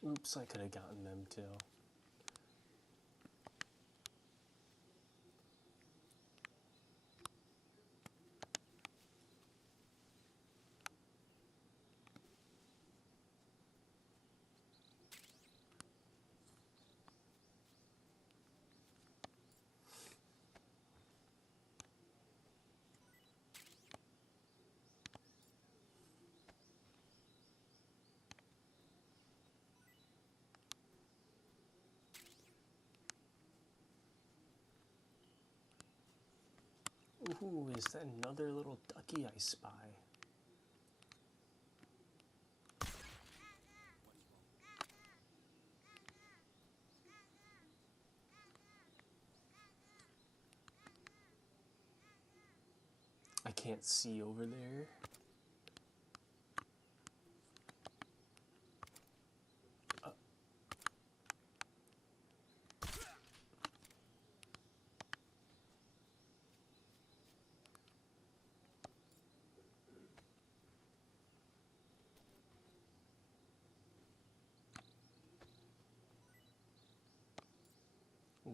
Oops, I could have gotten them too. Ooh, is that another little ducky I spy? I can't see over there.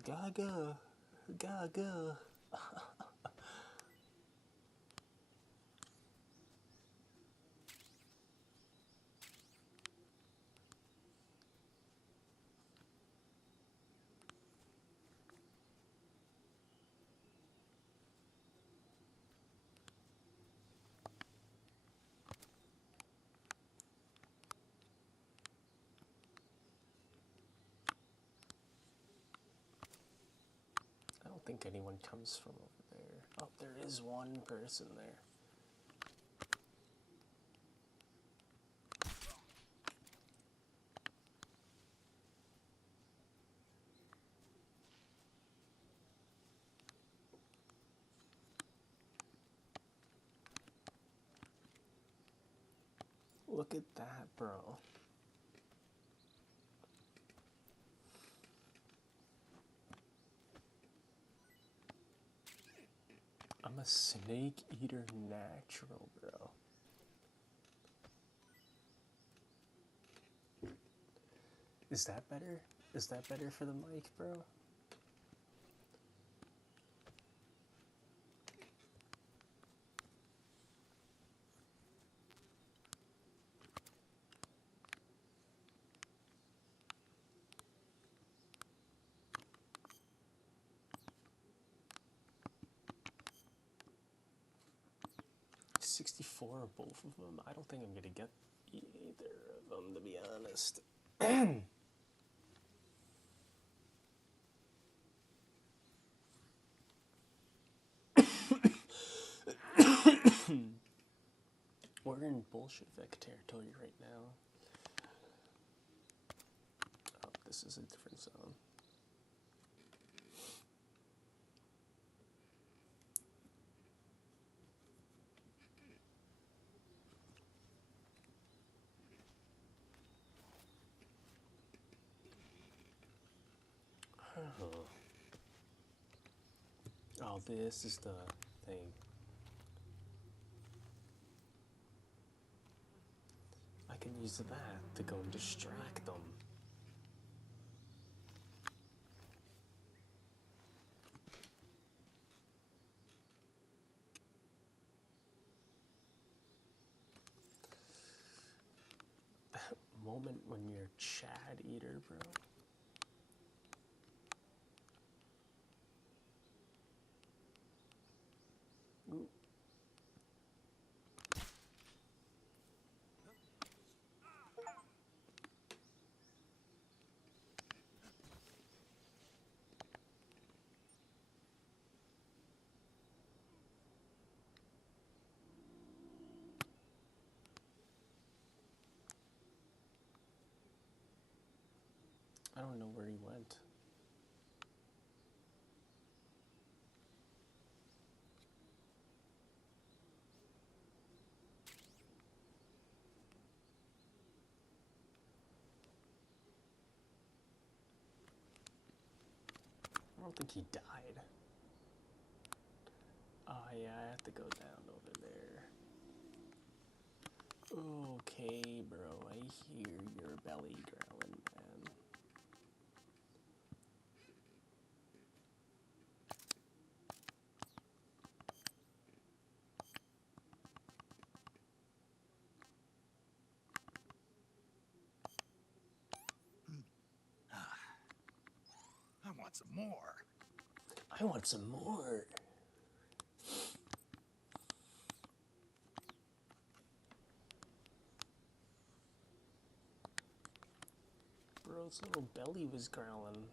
Gaga. Gaga. I don't think anyone comes from over there. Oh, there is one person there. Look at that, bro. I'm a snake eater natural, bro. Is that better? Is that better for the mic, bro? $64 both of them. I don't think I'm gonna get either of them, to be honest. We're in Bolshevik territory right now. Oh, this is a different zone. Oh, this is the thing. I can use that to go and distract them. That moment when you're Chad Eater, bro. Ooh. I don't know where he went. I don't think he died. Oh yeah, I have to go down over there. Okay, bro, I hear your belly growling, man. I want some more. I want some more. Bro's little belly was growling.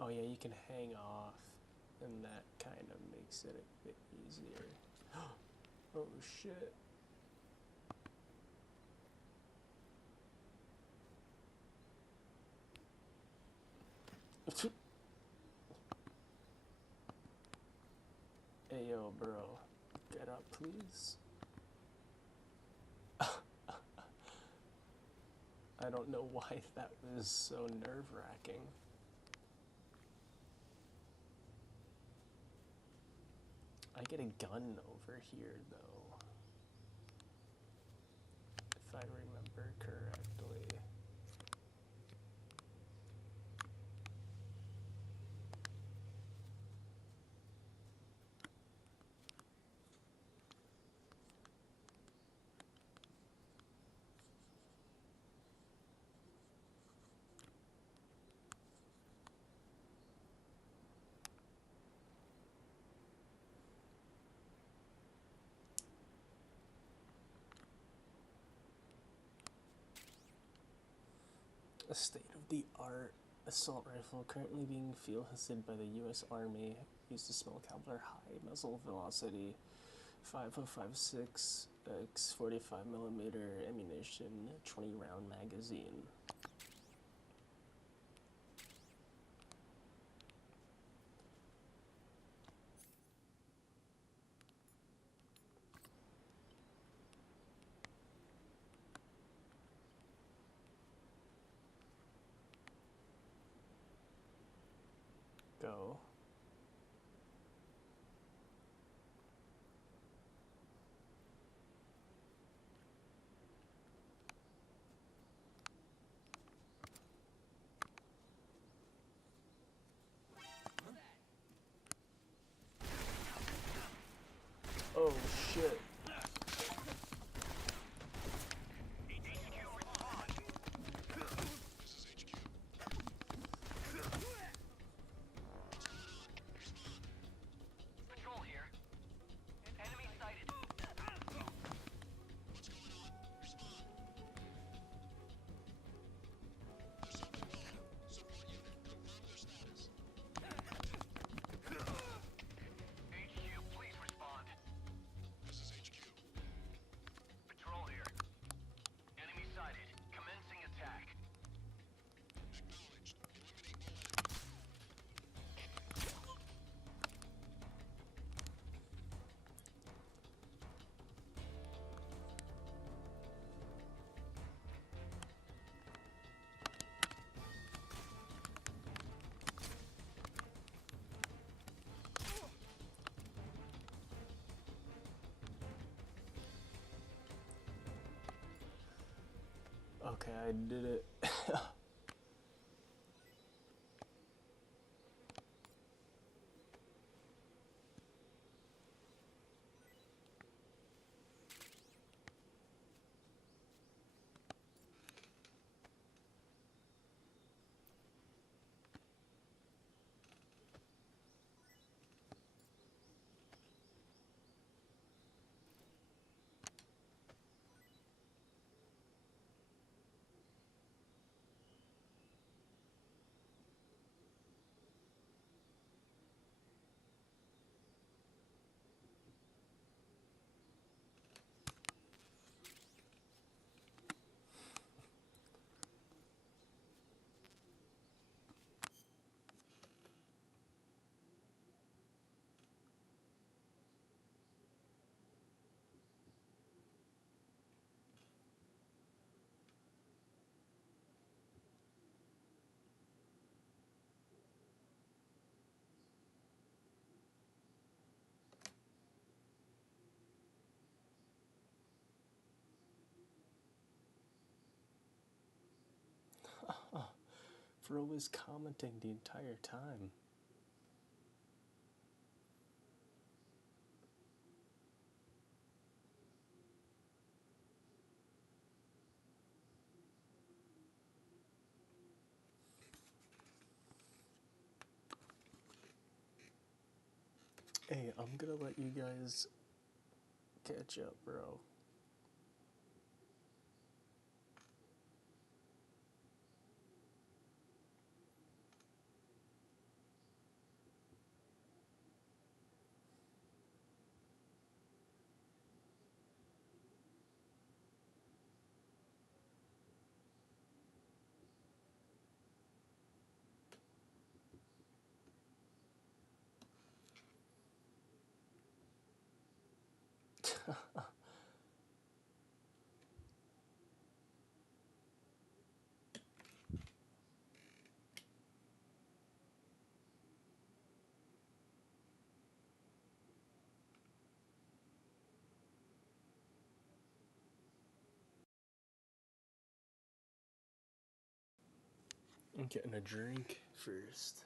Oh yeah, you can hang off, and that kind of makes it a bit easier. Oh shit. Hey yo, bro, get up, please. I don't know why that was so nerve-wracking. I get a gun over here, though. correctly. A state-of-the-art assault rifle currently being field tested by the U.S. Army, used to small caliber high muzzle velocity 5056 x 45mm ammunition, 20 round magazine. Go. Oh shit. Patrol here. Enemy sighted. HQ, please respond. Patrol here. Enemy sighted. Commencing attack. Okay, I did it. Fro was commenting the entire time. Hey, I'm gonna let you guys catch up, bro. I'm getting a drink first.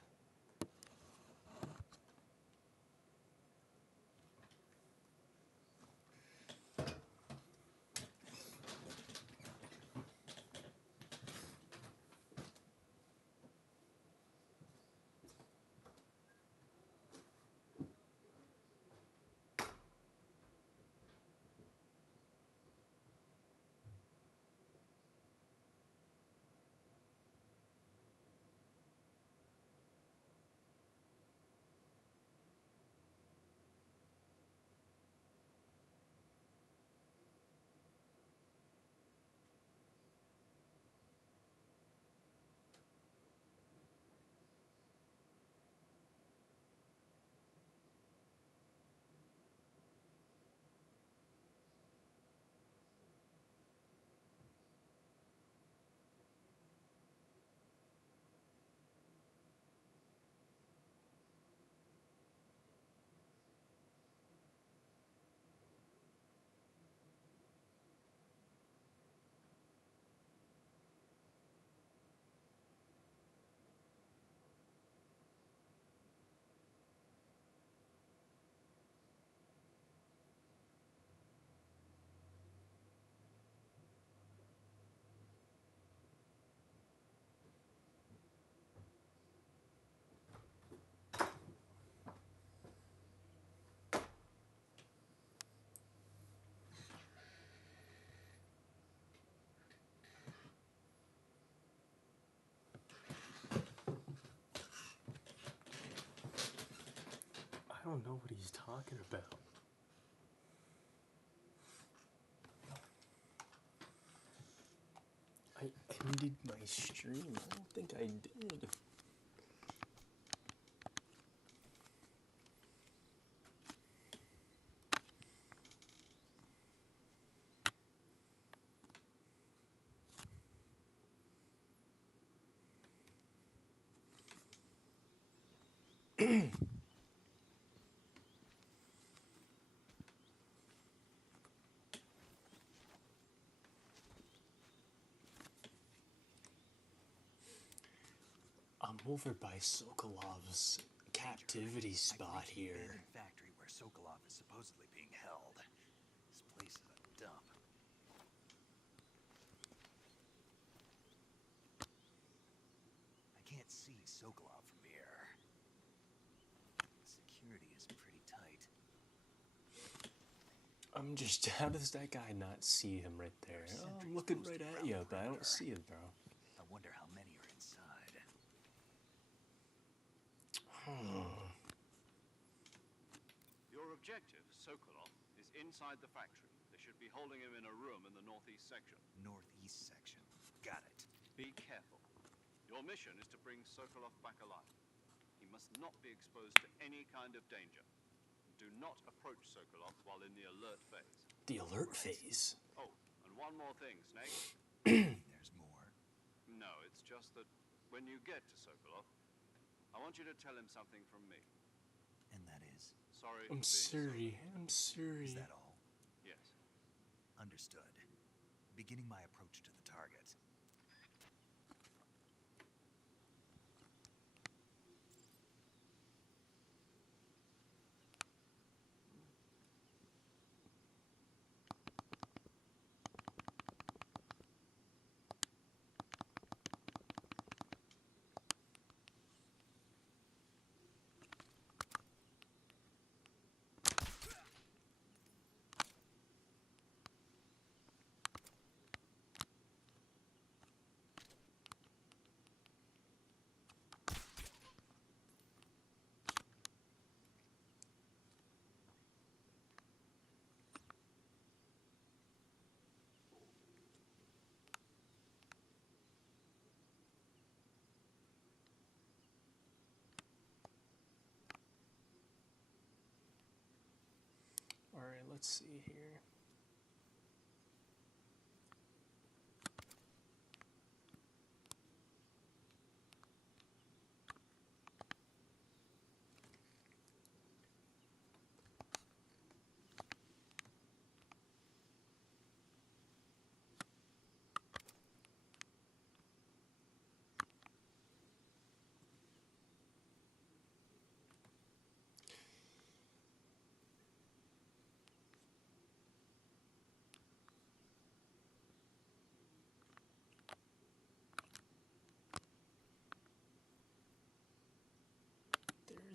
I don't know what he's talking about. I ended my stream. I don't think I did. I'm over by Sokolov's captivity spot I can reach the here. abandoned factory where Sokolov is supposedly being held. This place is a dump. I can't see Sokolov from here. Security is pretty tight. I'm just, how does that guy not see him right there? Oh, I'm looking right at you, but I don't see him, bro. I wonder how many are inside. Your objective, Sokolov, is inside the factory. They should be holding him in a room in the northeast section. Northeast section. Got it. Be careful. Your mission is to bring Sokolov back alive. He must not be exposed to any kind of danger. Do not approach Sokolov while in the alert phase. The alert phase. Oh, and one more thing, Snake. There's more. No, it's just that when you get to Sokolov, I want you to tell him something from me. And that is? Sorry I'm for being sorry. I'm sorry. Is that all? Yes. Understood. Beginning my approach to the target. Alright, let's see here.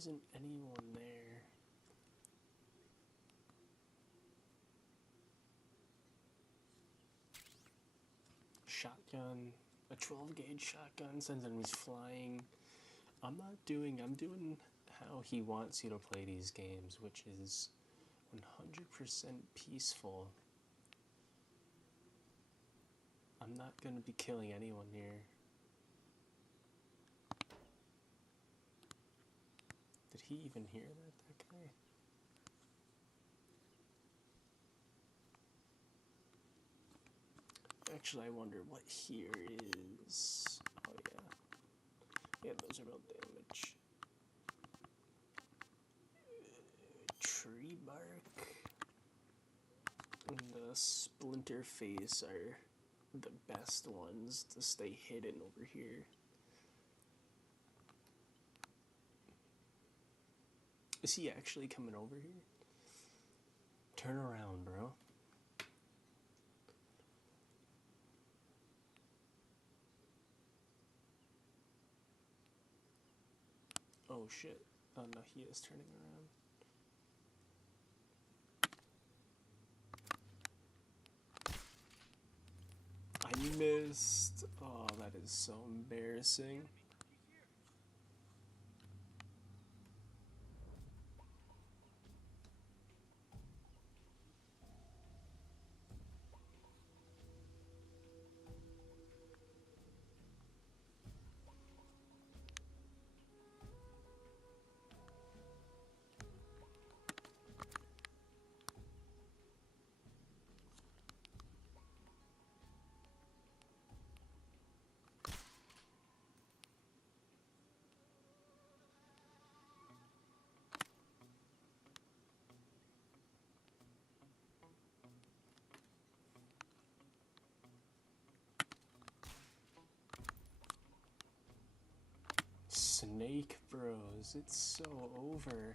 isn't anyone there. Shotgun, a 12 gauge shotgun sends enemies flying. I'm doing how he wants you to play these games, which is 100% peaceful. I'm not gonna be killing anyone here. Did he even hear that guy? Actually, I wonder what here is. Oh yeah. Yeah, those are about damage. Tree bark and the splinter face are the best ones to stay hidden over here. Is he actually coming over here? Turn around, bro. Oh shit. Oh no, he is turning around. I missed. Oh, that is so embarrassing. Snake Bros, it's so over.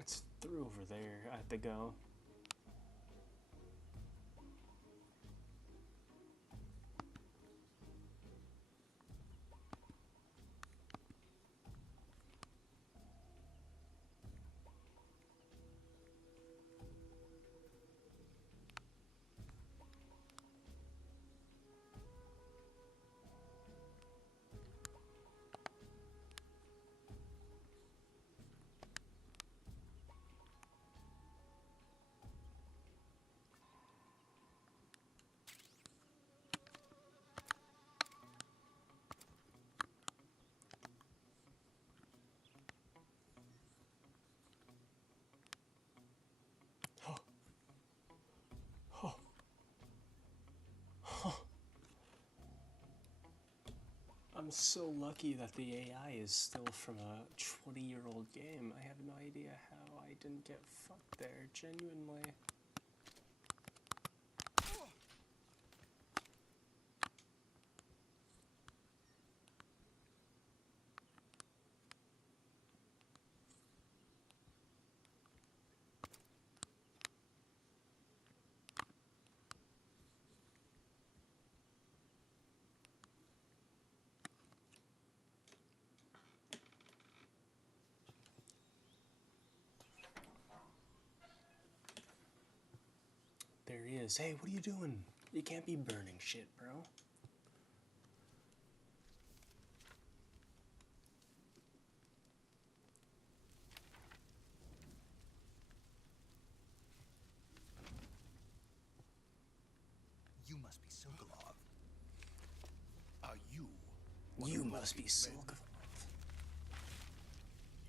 It's through over there. I have to go. I'm so lucky that the AI is still from a 20-year-old game. I have no idea how I didn't get fucked there, genuinely. There he is. Hey, what are you doing? You can't be burning shit, bro. You must be Sokolov. Are you? You must be Sokolov.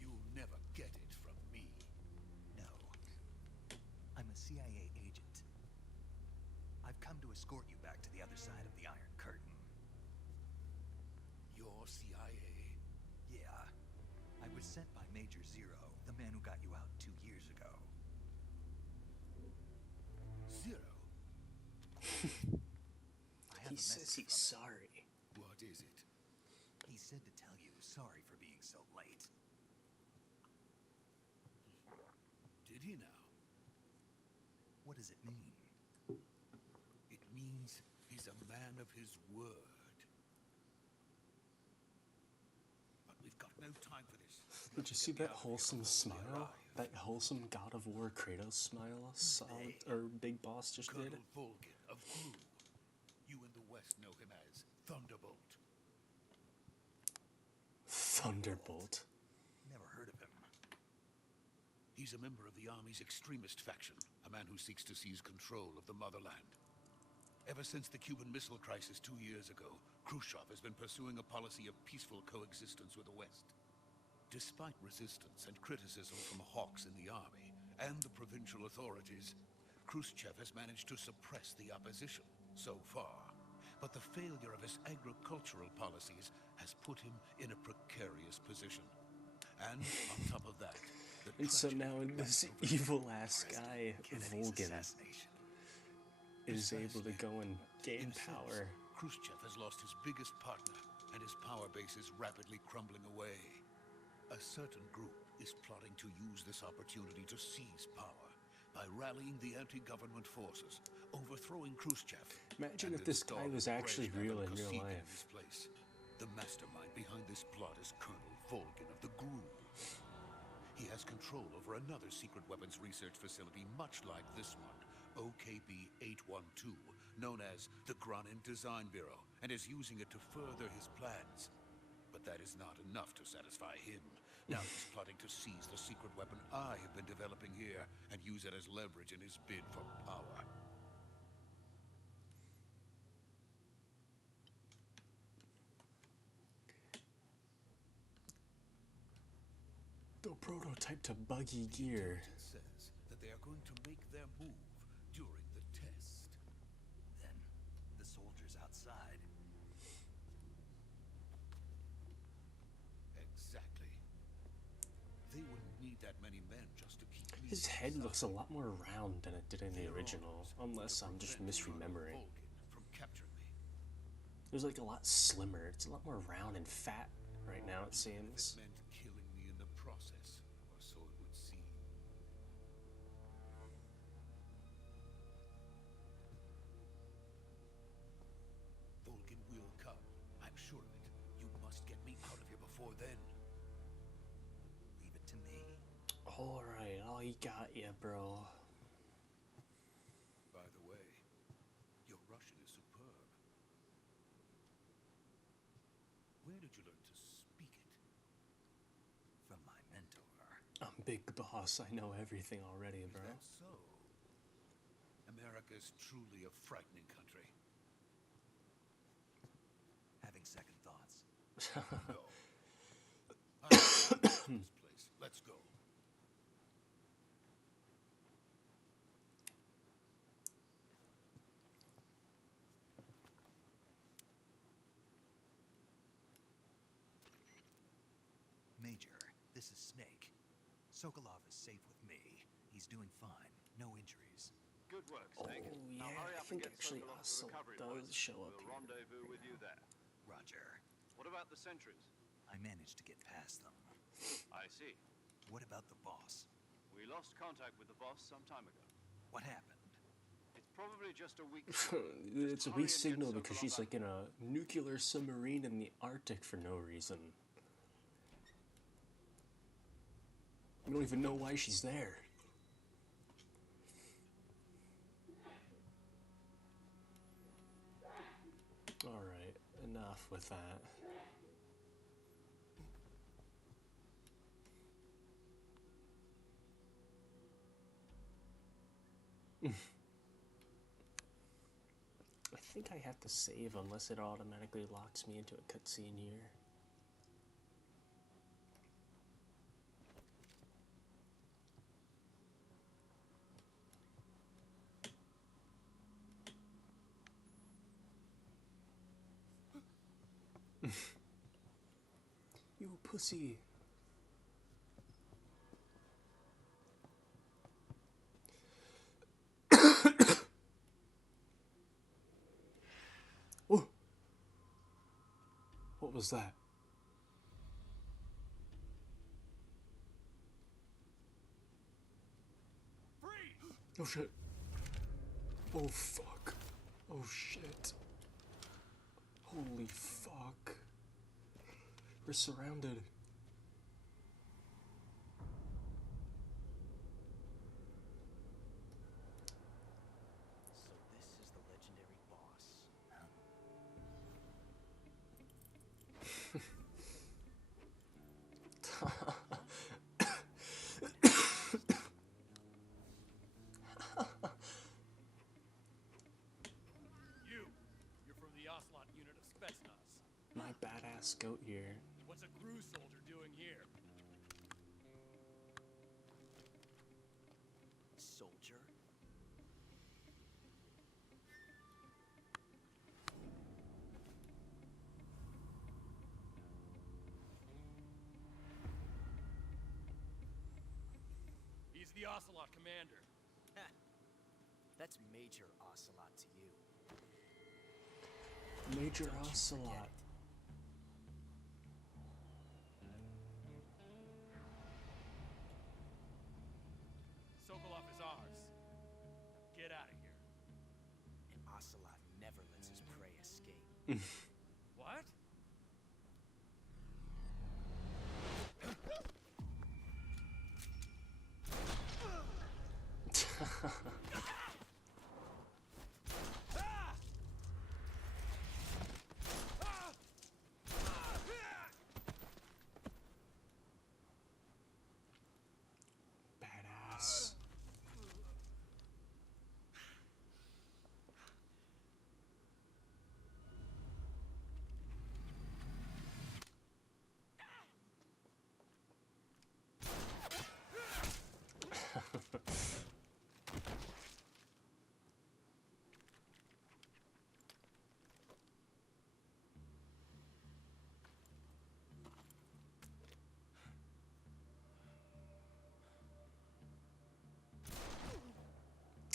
You'll never get it from me. No. I'm a CIA agent. I've come to escort you back to the other side of the Iron Curtain. You're CIA? Yeah. I was sent by Major Zero, the man who got you out 2 years ago. Zero? I have He a says message he's from him. sorry. What is it? He said to tell you sorry for being so late. Did he now? What does it mean? It means he's a man of his word. But we've got no time for this. Did you see that wholesome smile? That wholesome God of War Kratos smile Solid or Big Boss just did? Colonel Volgin of Gru. You in the West know him as Thunderbolt. Thunderbolt. Never heard of him. He's a member of the Army's extremist faction, a man who seeks to seize control of the motherland. Ever since the Cuban Missile Crisis 2 years ago, Khrushchev has been pursuing a policy of peaceful coexistence with the West. Despite resistance and criticism from hawks in the army and the provincial authorities, Khrushchev has managed to suppress the opposition so far. But the failure of his agricultural policies has put him in a precarious position. And on top of that, the And so tragedy now this that overtook evil-ass guy, Kennedy's Volgin, assassination. is able to go and gain In a sense, power. Khrushchev has lost his biggest partner, and his power base is rapidly crumbling away. A certain group is plotting to use this opportunity to seize power by rallying the anti-government forces, overthrowing Khrushchev. Imagine and if this guy installing was actually Brezhnev real and in real Kosygin life. his place. The mastermind behind this plot is Colonel Volgin of the Gru. He has control over another secret weapons research facility much like this one, OKB-812, known as the Granin Design Bureau, and is using it to further his plans. But that is not enough to satisfy him. Now he's plotting to seize the secret weapon I have been developing here and use it as leverage in his bid for power. The prototype to buggy gear. It says that they are going to make their move during the test. Then, the soldiers outside. Exactly. They wouldn't need that many men just to keep me His head inside. looks a lot more round than it did in the Their original, orders unless to I'm just prevent Colonel misremembering. Volgin from capturing me. It was like a lot slimmer. It's a lot more round and fat right now, it seems. It meant killing me in the process, or so it would seem. Volgin will come. I'm sure of it. You must get me out of here before then. Leave it to me. Alright, I got ya, bro. By the way, your Russian is superb. Where did you learn to speak it? From my mentor. I'm Big Boss. I know everything already, Is bro. that so? America is truly a frightening country. Having second thoughts. No. I don't like this place. Let's go. Major, this is Snake. Sokolov is safe with me. He's doing fine. No injuries. Good work, Oh, Snake. Now yeah, hurry I up think and get actually Sokolov to the Hustle recovery does point. show up We'll here. rendezvous with you there. Roger. What about the sentries? I managed to get past them. I see. What about the boss? We lost contact with the boss some time ago. What happened? It's probably just a weak It's a weak signal because she's like in a nuclear submarine in the Arctic for no reason. We don't even know why she's there. Alright, enough with that. I think I have to save unless it automatically locks me into a cutscene here. pussy. Oh. What was that? Oh shit. Oh fuck. Oh shit. Holy fuck. We're surrounded. So this is the legendary boss. You're from the Ocelot unit of Spetsnaz. My badass goat here. What's a Gru soldier doing here? Soldier? He's the Ocelot commander. That's Major Ocelot to you. Major Don't you Ocelot. forget it. Sokolov is ours. Get out of here. And Ocelot never lets his prey escape. What? Badass.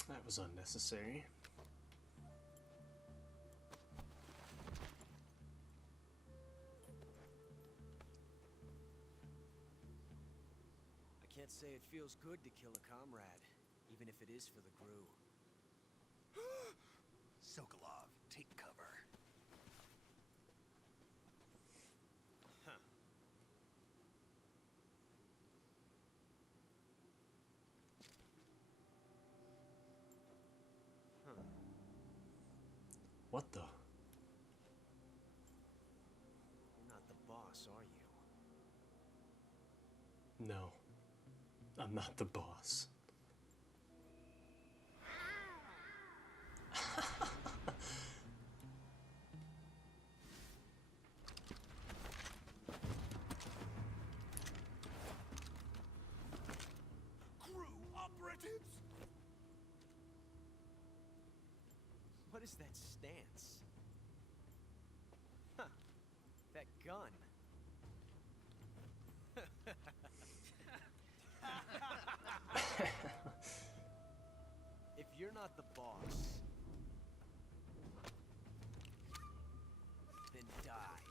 That was unnecessary. I can't say it feels good to kill a comrade, even if it is for the Gru. Sokolov, take cover. What the? You're not the boss, are you? No. I'm not the boss. Crew operatives? What is that stance? Huh. That gun. If you're not the boss, then die.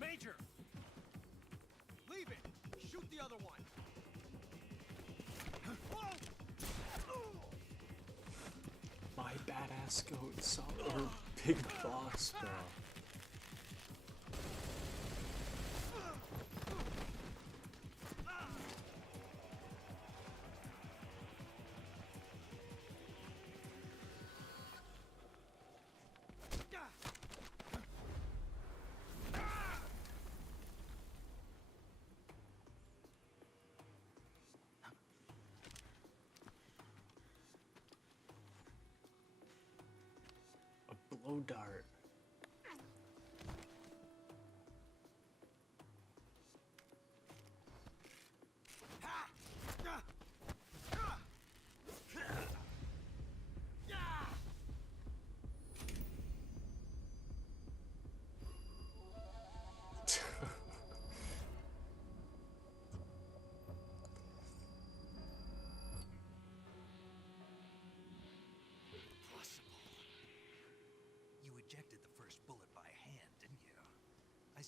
Major! Leave it! Shoot the other one! My badass goat saw our big boss, bro. A blow dart.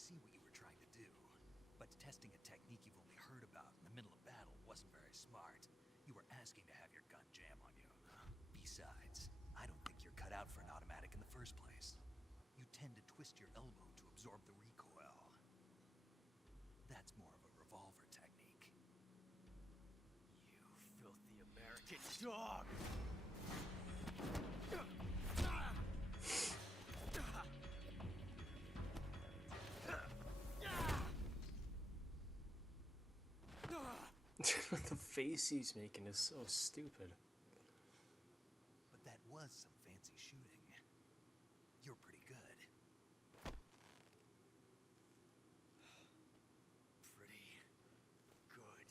see what you were trying to do, but testing a technique you've only heard about in the middle of battle wasn't very smart. You were asking to have your gun jam on you. Besides, I don't think you're cut out for an automatic in the first place. You tend to twist your elbow to absorb the recoil. That's more of a revolver technique. You filthy American dog! The face he's making is so stupid. But that was some fancy shooting. You're pretty good. Pretty good.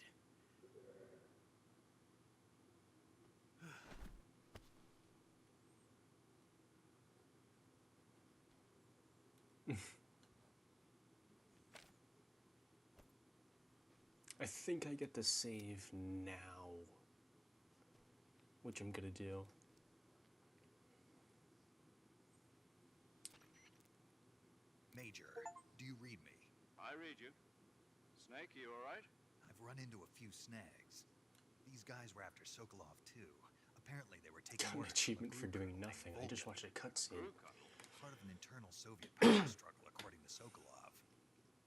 I think I get to save now, which I'm gonna do. Major, do you read me? I read you. Snake, you alright? I've run into a few snags. These guys were after Sokolov too. Apparently they were taking Got an orders achievement from for a group doing named nothing. I just Volgan. watched a cutscene. Part of an internal Soviet power struggle, according to Sokolov.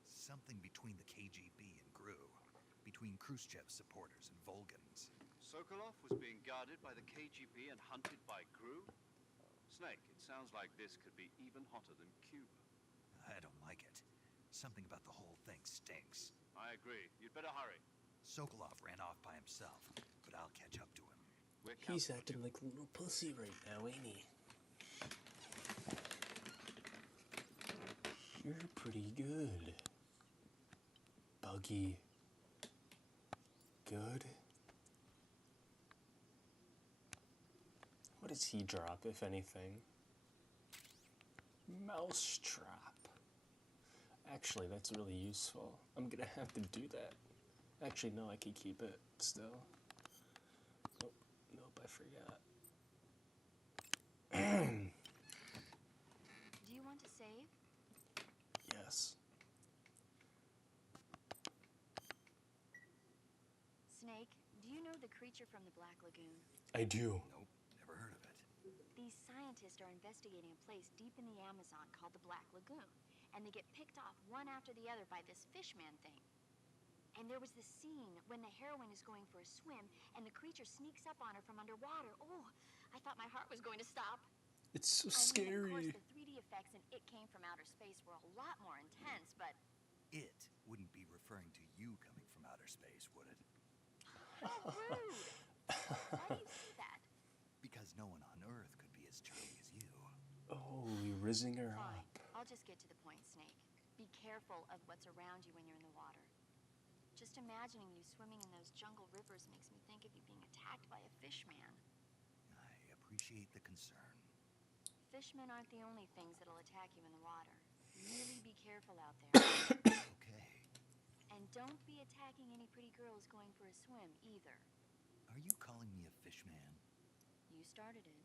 Something between the KGB and GRU. Between Khrushchev's supporters and Volgans. Sokolov was being guarded by the KGB and hunted by GRU? Snake, it sounds like this could be even hotter than Cuba. I don't like it. Something about the whole thing stinks. I agree. You'd better hurry. Sokolov ran off by himself, but I'll catch up to him. He's acting like a little pussy right now, ain't he? You're pretty good. Buggy. Good. What does he drop, if anything? Mousetrap. Actually, that's really useful. I'm gonna have to do that. Actually, no, I can keep it still. Nope, nope, I forgot. Do you want to save? Yes. Snake, do you know the creature from the Black Lagoon? I do. Nope, never heard of it. These scientists are investigating a place deep in the Amazon called the Black Lagoon, and they get picked off one after the other by this fishman thing. And there was this scene when the heroine is going for a swim, and the creature sneaks up on her from underwater. Oh, I thought my heart was going to stop. It's so I mean, of scary. course, the 3D effects and It Came from Outer Space were a lot more intense, but... It wouldn't be referring to you coming from outer space, would it? How rude! Why do you say that? Because no one on Earth could be as charming as you. Oh, you're rizzing her Fine. up. I'll just get to the point, Snake. Be careful of what's around you when you're in the water. Just imagining you swimming in those jungle rivers makes me think of you being attacked by a fishman. I appreciate the concern. Fishmen aren't the only things that'll attack you in the water. Really be careful out there. Okay. And don't be attacking any pretty girls going for a swim, either. Are you calling me a fishman? You started it.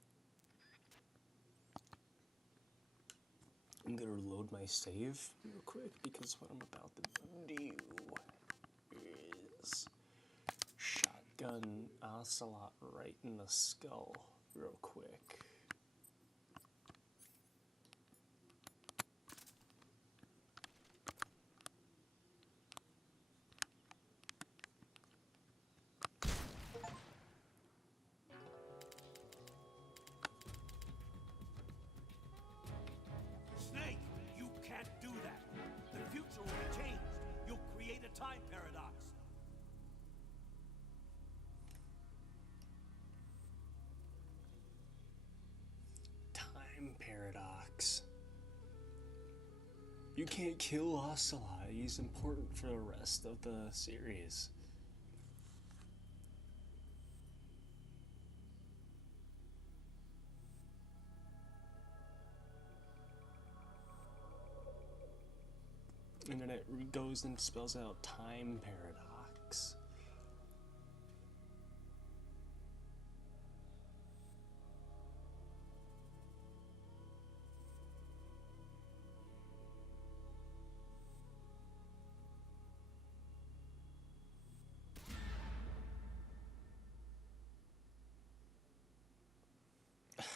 I'm gonna reload my save real quick because what I'm about to do is shotgun Ocelot right in the skull real quick. Snake, you can't do that. The future will be changed. You'll create a time paradox. Time paradox. You can't kill Ocelot. He's important for the rest of the series. And then it goes and spells out time paradox.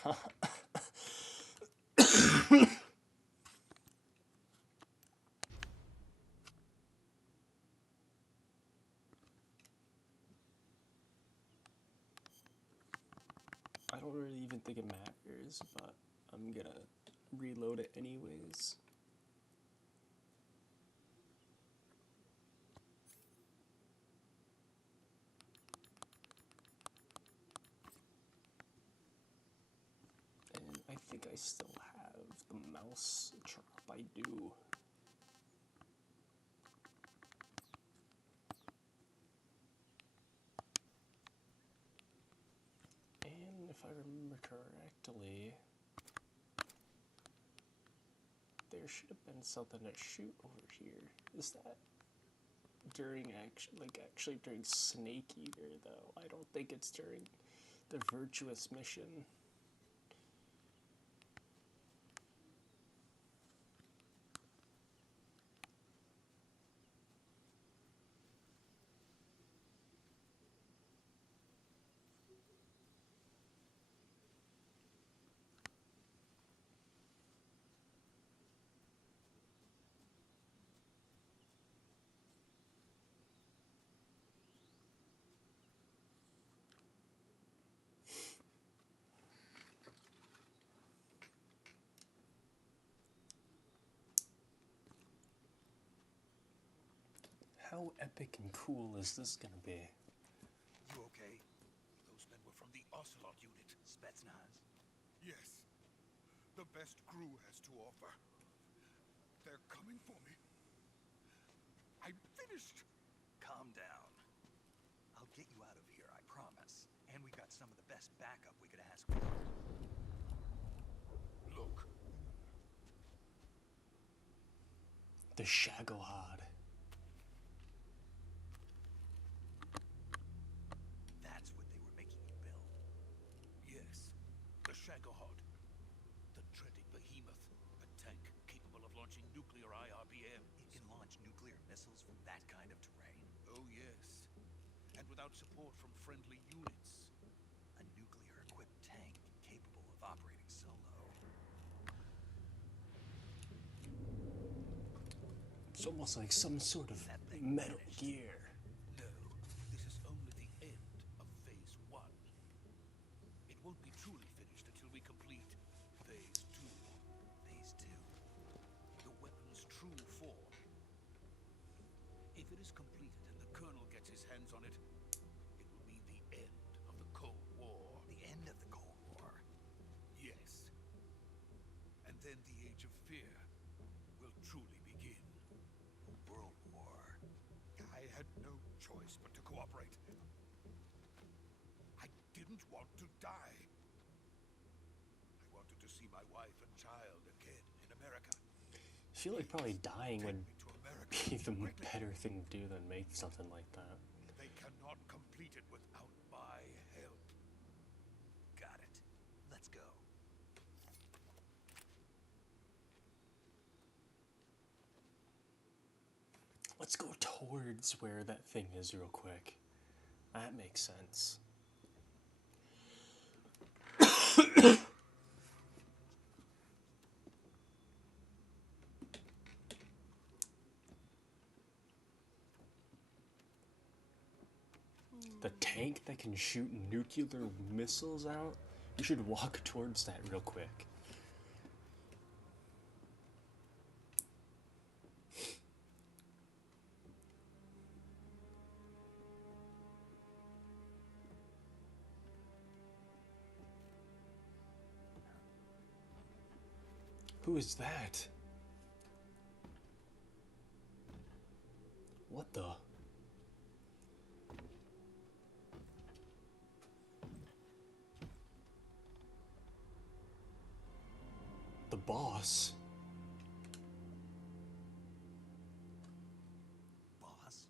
I don't really even think it matters, but I'm gonna reload it anyways. And I think I still have the mouse drop. I do. And if I remember correctly, there should have been something to shoot over here. Is that during actually during Snake Eater though? I don't think it's during the Virtuous mission. How epic and cool is this gonna be? You okay? Those men were from the Ocelot unit. Spetsnaz. Yes. The best crew has to offer. They're coming for me. I'm finished. Calm down. I'll get you out of here, I promise. And we got some of the best backup we could ask for. Look. The Shagohod. That's what they were making you build. Yes. The Shagohod. The dreaded behemoth. A tank capable of launching nuclear IRBM. It can launch nuclear missiles from that kind of terrain. Oh, yes. And without support from friendly units. A nuclear-equipped tank capable of operating solo. It's almost like some sort of Metal Gear. No, this is only the end of Phase 1. It won't be truly finished until we complete Phase 2. Phase 2. The weapon's true form. If it is completed and the Colonel gets his hands on it, it will mean the end of the Cold War. The end of the Cold War. Yes. And then the Age of Fear will truly begin. A world war. I had no choice but to cooperate. I didn't want to die. I wanted to see my wife and child again in America. I feel like probably dying would Take me to America be the quickly. better thing to do than make something like that. They cannot complete it without my help. Got it. Let's go. Let's go towards where that thing is real quick. That makes sense. The tank that can shoot nuclear missiles out? We should walk towards that real quick. Who is that? What the? The boss? Boss?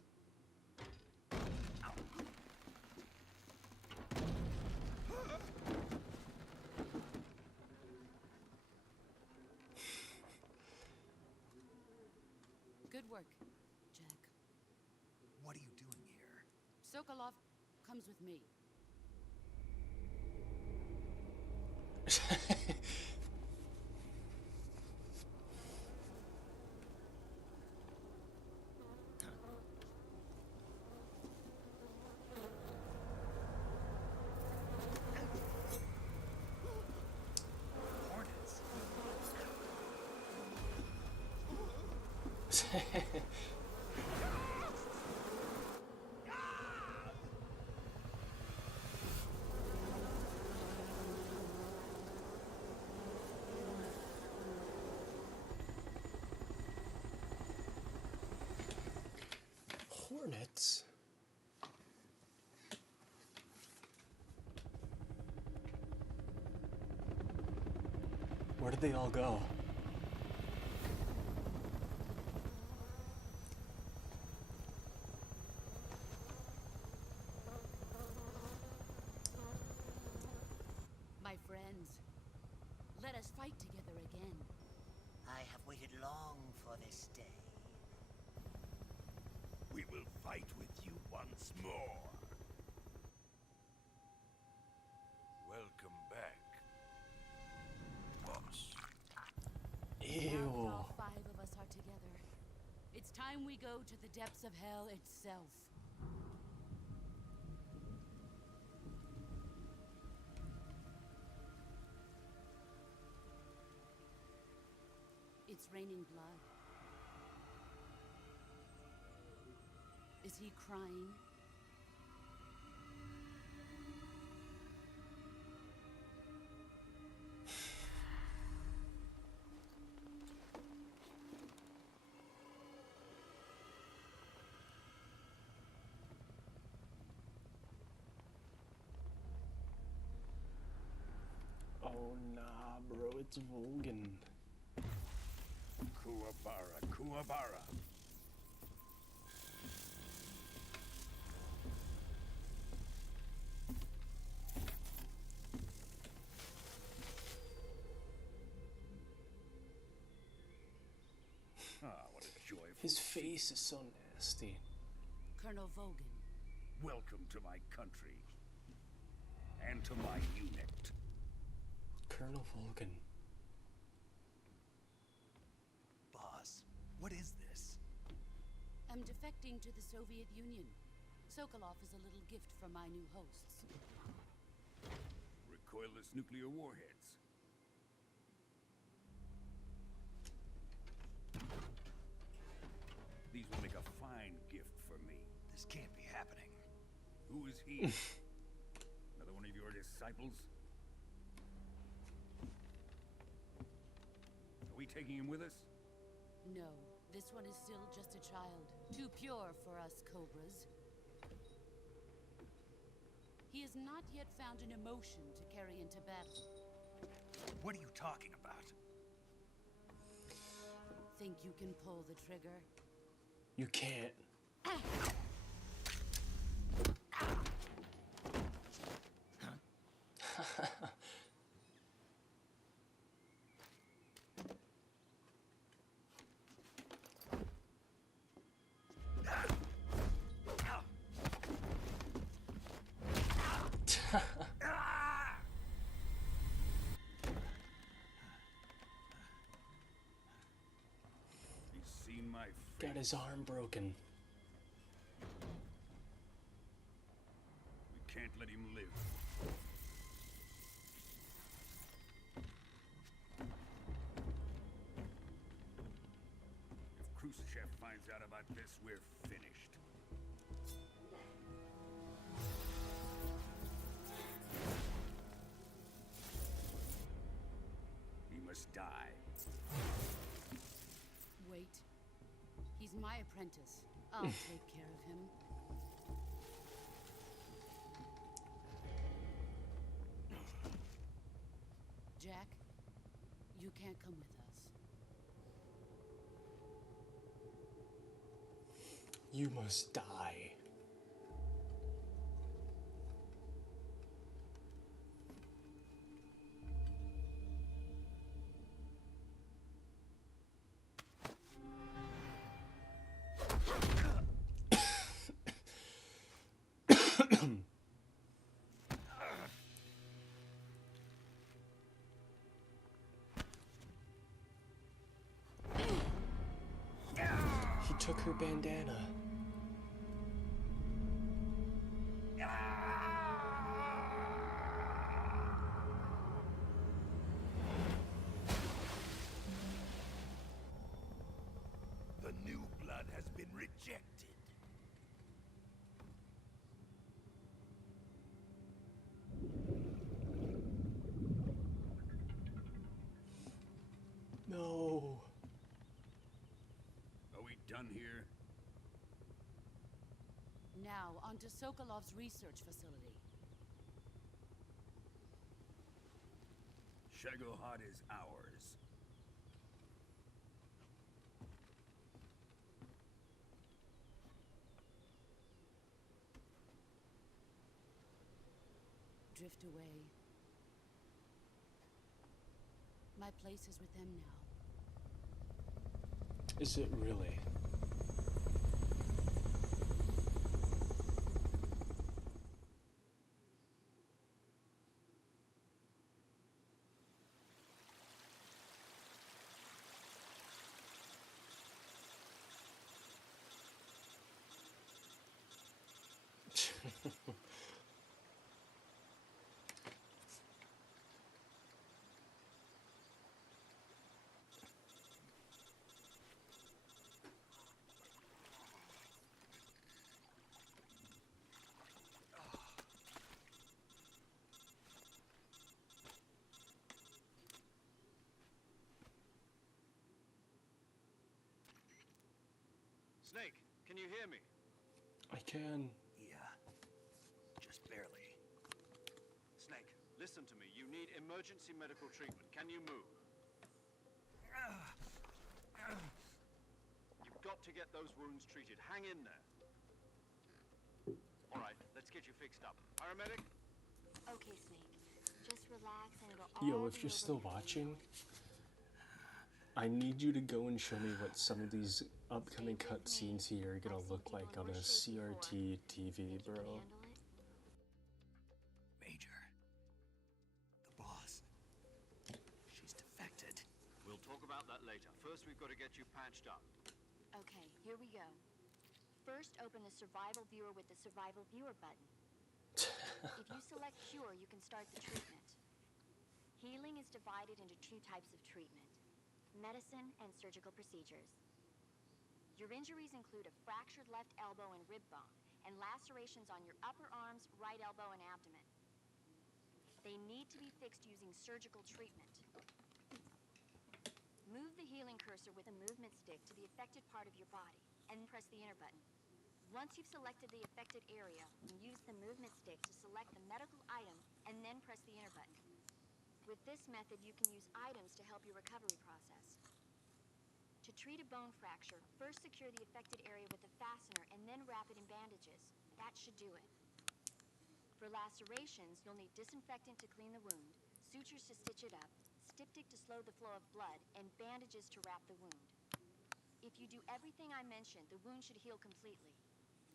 Good work, Jack. What are you doing here? Sokolov comes with me. Hornets. Hornets? Where did they all go? My friends, let us fight together again. I have waited long for this day. We will fight with you once more. Welcome back, boss. Ew. Now all 5 of us are together. It's time we go to the depths of hell itself. It's raining blood. Is he crying? Oh nah, bro, it's Volgan. Kuwabara, Kuwabara. Ah, what a joyful His face is so nasty. Colonel Vogan. welcome to my country. And to my unit. Colonel Volgan. Boss, what is this? I'm defecting to the Soviet Union. Sokolov is a little gift from my new hosts. Recoilless nuclear warheads. These will make a fine gift for me. This can't be happening. Who is he? Another one of your disciples? Are we taking him with us? No, this one is still just a child. Too pure for us Cobras. He has not yet found an emotion to carry into battle. What are you talking about? Think you can pull the trigger? You can't. He's seen my Got face. his arm broken. We can't let him live. If Khrushchev finds out about this, we're finished. He must die. Wait. He's my apprentice. I'll take care of him. Jack, you can't come with us. You must die. took her bandana. The new blood has been rejected. No. Are we done here? Now, on to Sokolov's research facility. Shagohod is ours. Drift away. My place is with them now. Is it really? Snake, can you hear me? I can. Yeah. Just barely. Snake, listen to me. You need emergency medical treatment. Can you move? You've got to get those wounds treated. Hang in there. All right, let's get you fixed up. Paramedic? Okay, Snake. Just relax and it'll all Yo, be if you're over still before you watching, know it. I need you to go and show me what some of these upcoming Stay with me. cutscenes here are gonna I've seen look people like in on a worse shape before. CRT TV, Think you can bro. handle it? Major. The boss. She's defected. We'll talk about that later. First, we've got to get you patched up. Okay, here we go. First, open the survival viewer with the survival viewer button. If you select cure, you can start the treatment. Healing is divided into two types of treatment: medicine and surgical procedures. Your injuries include a fractured left elbow and rib bone, and lacerations on your upper arms, right elbow, and abdomen. They need to be fixed using surgical treatment. Move the healing cursor with a movement stick to the affected part of your body, and press the enter button. Once you've selected the affected area, use the movement stick to select the medical item, and then press the enter button. With this method, you can use items to help your recovery process. To treat a bone fracture, first secure the affected area with a fastener and then wrap it in bandages. That should do it. For lacerations, you'll need disinfectant to clean the wound, sutures to stitch it up, styptic to slow the flow of blood, and bandages to wrap the wound. If you do everything I mentioned, the wound should heal completely.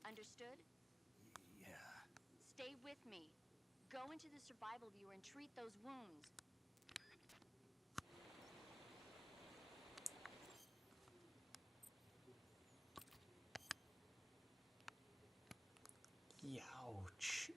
Understood? Yeah. Stay with me. Go into the survival viewer and treat those wounds. Youch.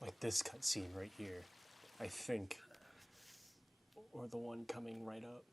Like this cutscene right here, I think. Or the one coming right up.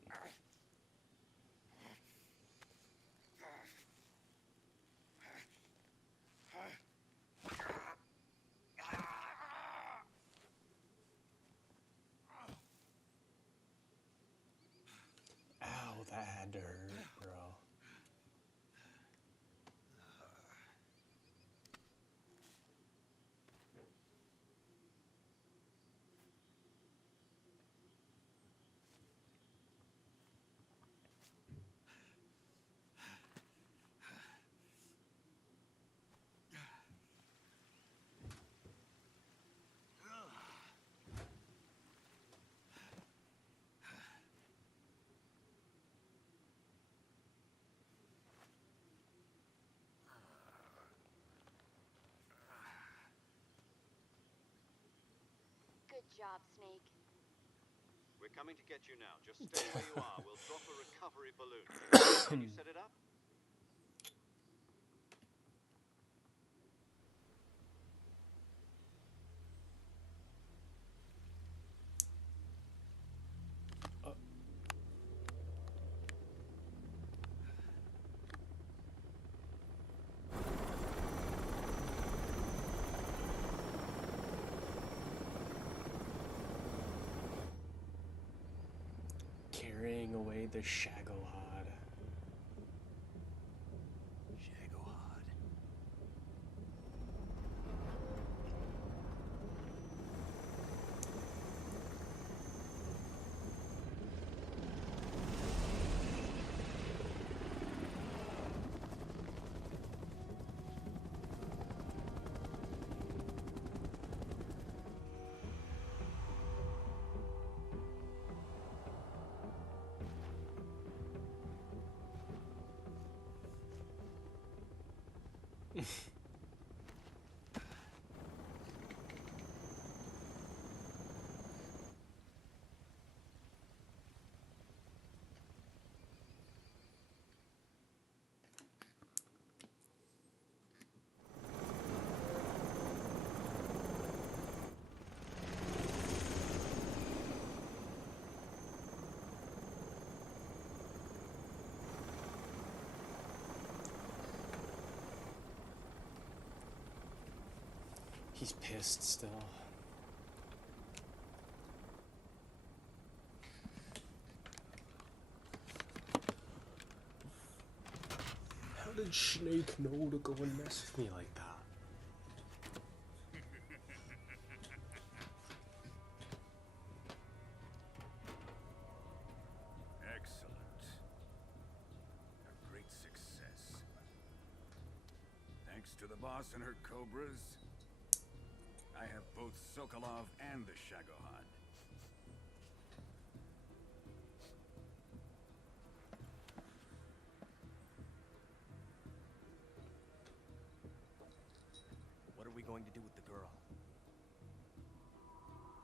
job, Snake. We're coming to get you now. Just stay where you are. We'll drop a recovery balloon. Can you set it up? Carrying away the Shagohod. Shagohod. He's pissed still. How did Snake know to go and mess with me like that? Excellent. A great success. Thanks to the boss and her cobras, I have both Sokolov and the Shagohod. What are we going to do with the girl?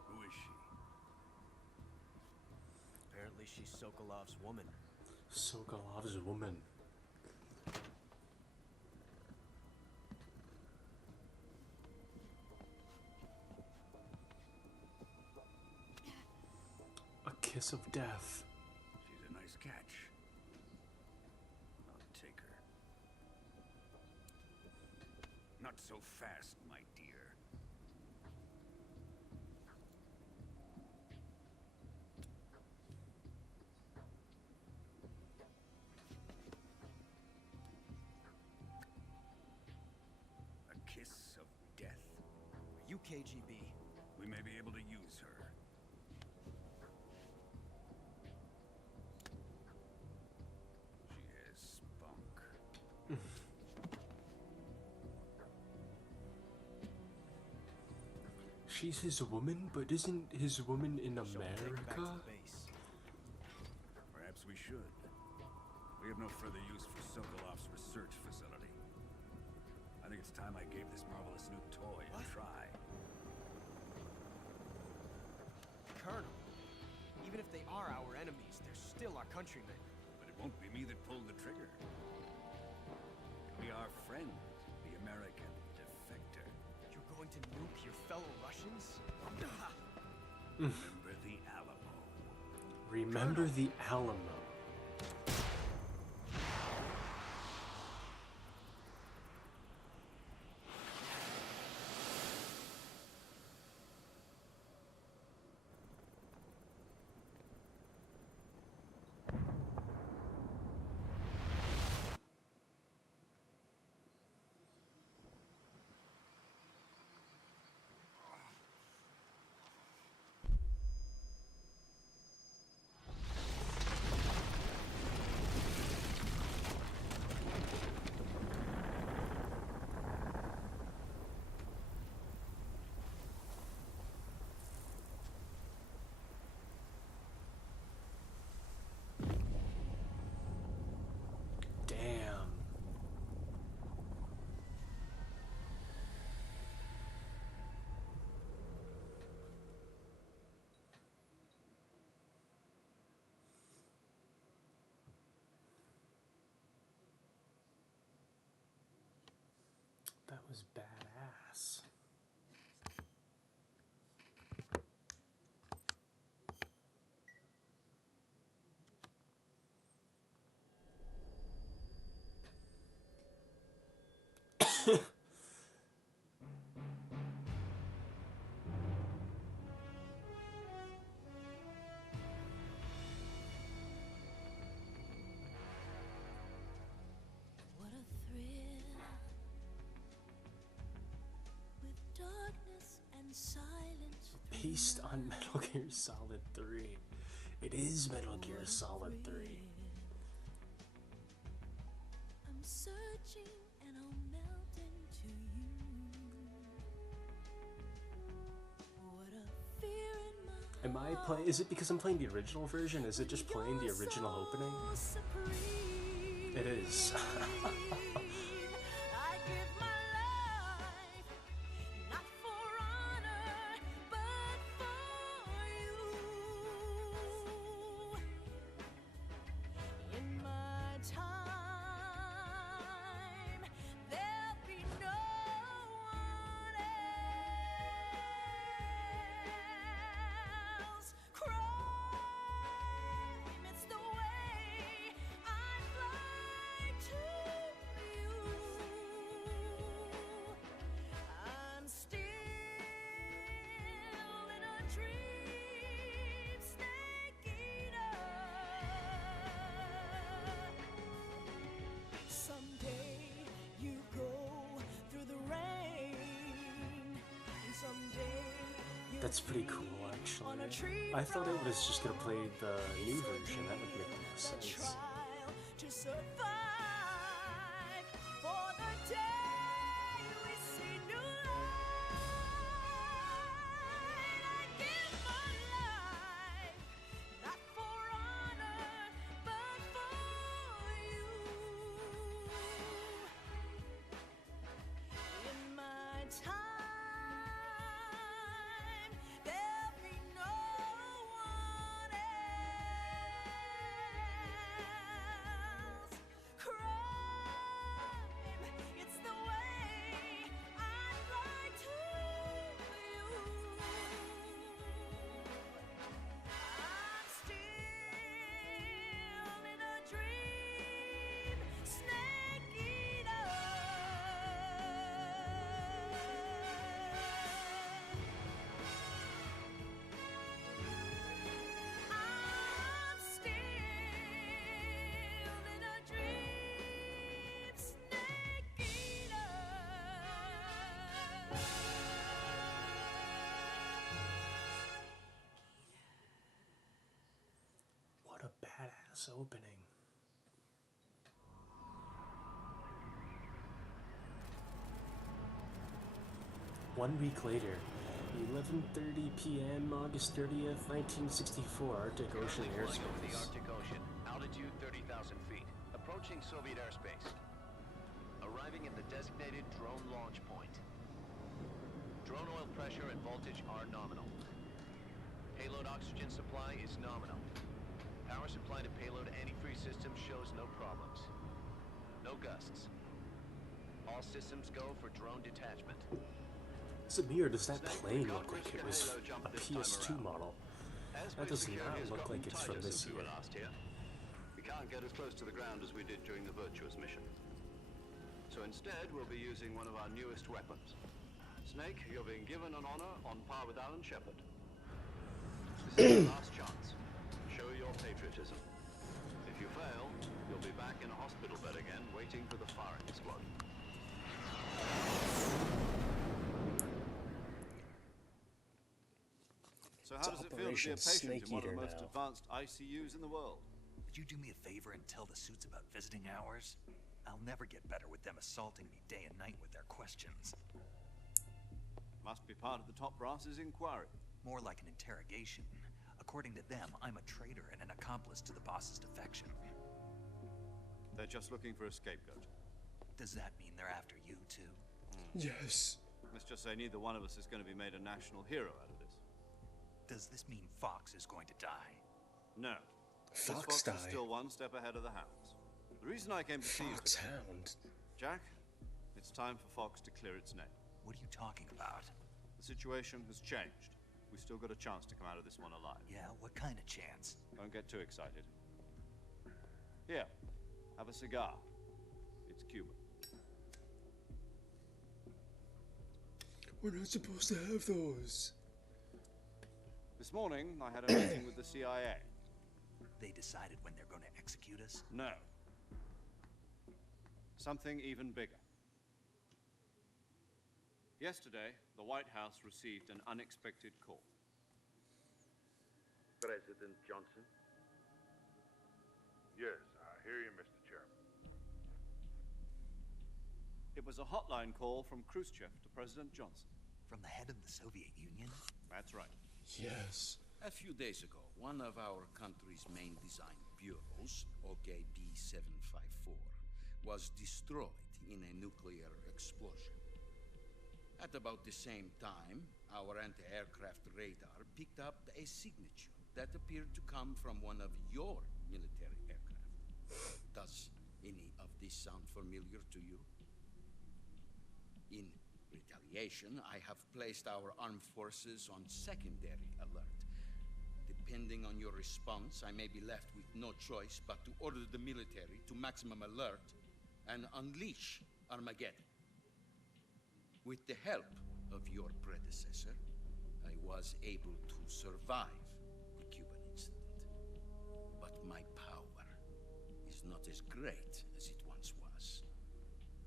Who is she? Apparently she's Sokolov's woman. Sokolov's woman. A kiss of death. She's a nice catch. I'll take her. Not so fast, my dear. A kiss of death. Are you KGB? We may be able to use her. She has spunk. She's his woman, but isn't his woman in Shall we take her back America? to the base? Perhaps we should. We have no further use for Sokolov's research facility. I think it's time I gave this marvelous new toy a try. Colonel, even if they are our enemies, they're still our countrymen. But it won't be me that pulled the trigger. It'll be our friend, the American defector. You're going to nuke your fellow Russians? Remember the Alamo. Remember the Alamo. was badass. What a thrill with darkness and silence. Based on Metal Gear Solid 3. It is Metal Gear Solid 3. I'm searching and I'll melt into you. What a fear in my Am I playing? Is it because I'm playing the original version? Is it just playing the original opening? It is. I give my life, not for honor, but for you. In my time, there'll be no one else. Crime, it's the way I fly to you. I'm still in a dream, snake eater. Someday you go through the rain, and someday you That's pretty cool, on a actually. tree I thought it was just gonna play the new version. That would make more sense. trial to survive for the day we see new light. I give my life, not for honor, but for you. In my time, there'll be no one else. Crime, it's the way I fly to you. I'm still in a dream, snake eater. I'm still in a dream, snake eater. What a badass opening. One week later, 11:30 p.m., August 30th, 1964, Arctic Ocean Over the airspace. Arctic Ocean, altitude 30,000 feet, approaching Soviet airspace. Arriving at the designated drone launch point. Drone oil pressure and voltage are nominal. Payload oxygen supply is nominal. Power supply to payload antifreeze system shows no problems. No gusts. All systems go for drone detachment. Samir, does that plane look like it was a PS2 model? That does not look like it's from this year. Last year. We can't get as close to the ground as we did during the Virtuous mission. So instead, we'll be using one of our newest weapons. Snake, you're being given an honor on par with Alan Shepard. This is your last chance. Show your patriotism. If you fail, you'll be back in a hospital bed again, waiting for the firing squad. So how does it feel to be a Operation patient Snake in one of the Eater most now. advanced ICUs in the world? Would you do me a favor and tell the suits about visiting hours? I'll never get better with them assaulting me day and night with their questions. Must be part of the top brass's inquiry. More like an interrogation. According to them, I'm a traitor and an accomplice to the boss's defection. They're just looking for a scapegoat. Does that mean they're after you, too? Yes. Let's just say neither one of us is going to be made a national hero out of this. Does this mean Fox is going to die? No. This Fox is die. still one step ahead of the Hounds. The reason I came to see you Fox today, Hound. Jack, It's time for Fox to clear its name. What are you talking about? The situation has changed. We've still got a chance to come out of this one alive. Yeah, what kind of chance? Don't get too excited. Here, have a cigar. It's Cuban. We're not supposed to have those. This morning, I had a meeting with the CIA. They decided when they're going to execute us? No. Something even bigger. Yesterday, the White House received an unexpected call. President Johnson? Yes, I hear you, Mr. Chairman. It was a hotline call from Khrushchev to President Johnson. From the head of the Soviet Union? That's right. Yes. A few days ago, one of our country's main design bureaus, OKB 754, was destroyed in a nuclear explosion. At about the same time, our anti-aircraft radar picked up a signature that appeared to come from one of your military aircraft. Does any of this sound familiar to you? In retaliation, I have placed our armed forces on secondary alert. Depending on your response, I may be left with no choice but to order the military to maximum alert and unleash Armageddon. With the help of your predecessor, I was able to survive the Cuban incident. But my power is not as great as it once was.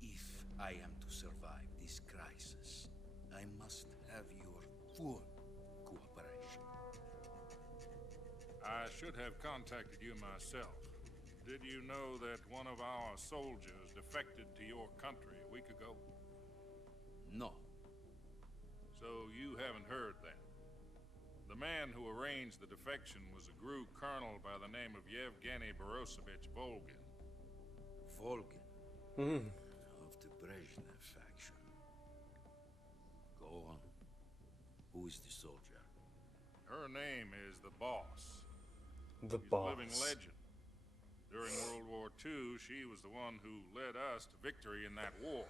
If I am to survive this crisis, I must have your full cooperation. I should have contacted you myself. Did you know that one of our soldiers defected to your country a week ago? No. So you haven't heard then. The man who arranged the defection was a GRU colonel by the name of Yevgeny Borosovich Volgin. Volgin? Of the Brezhnev faction. Go on. Who is the soldier? Her name is the Boss. The She's Boss. a living legend. During World War II, she was the one who led us to victory in that war.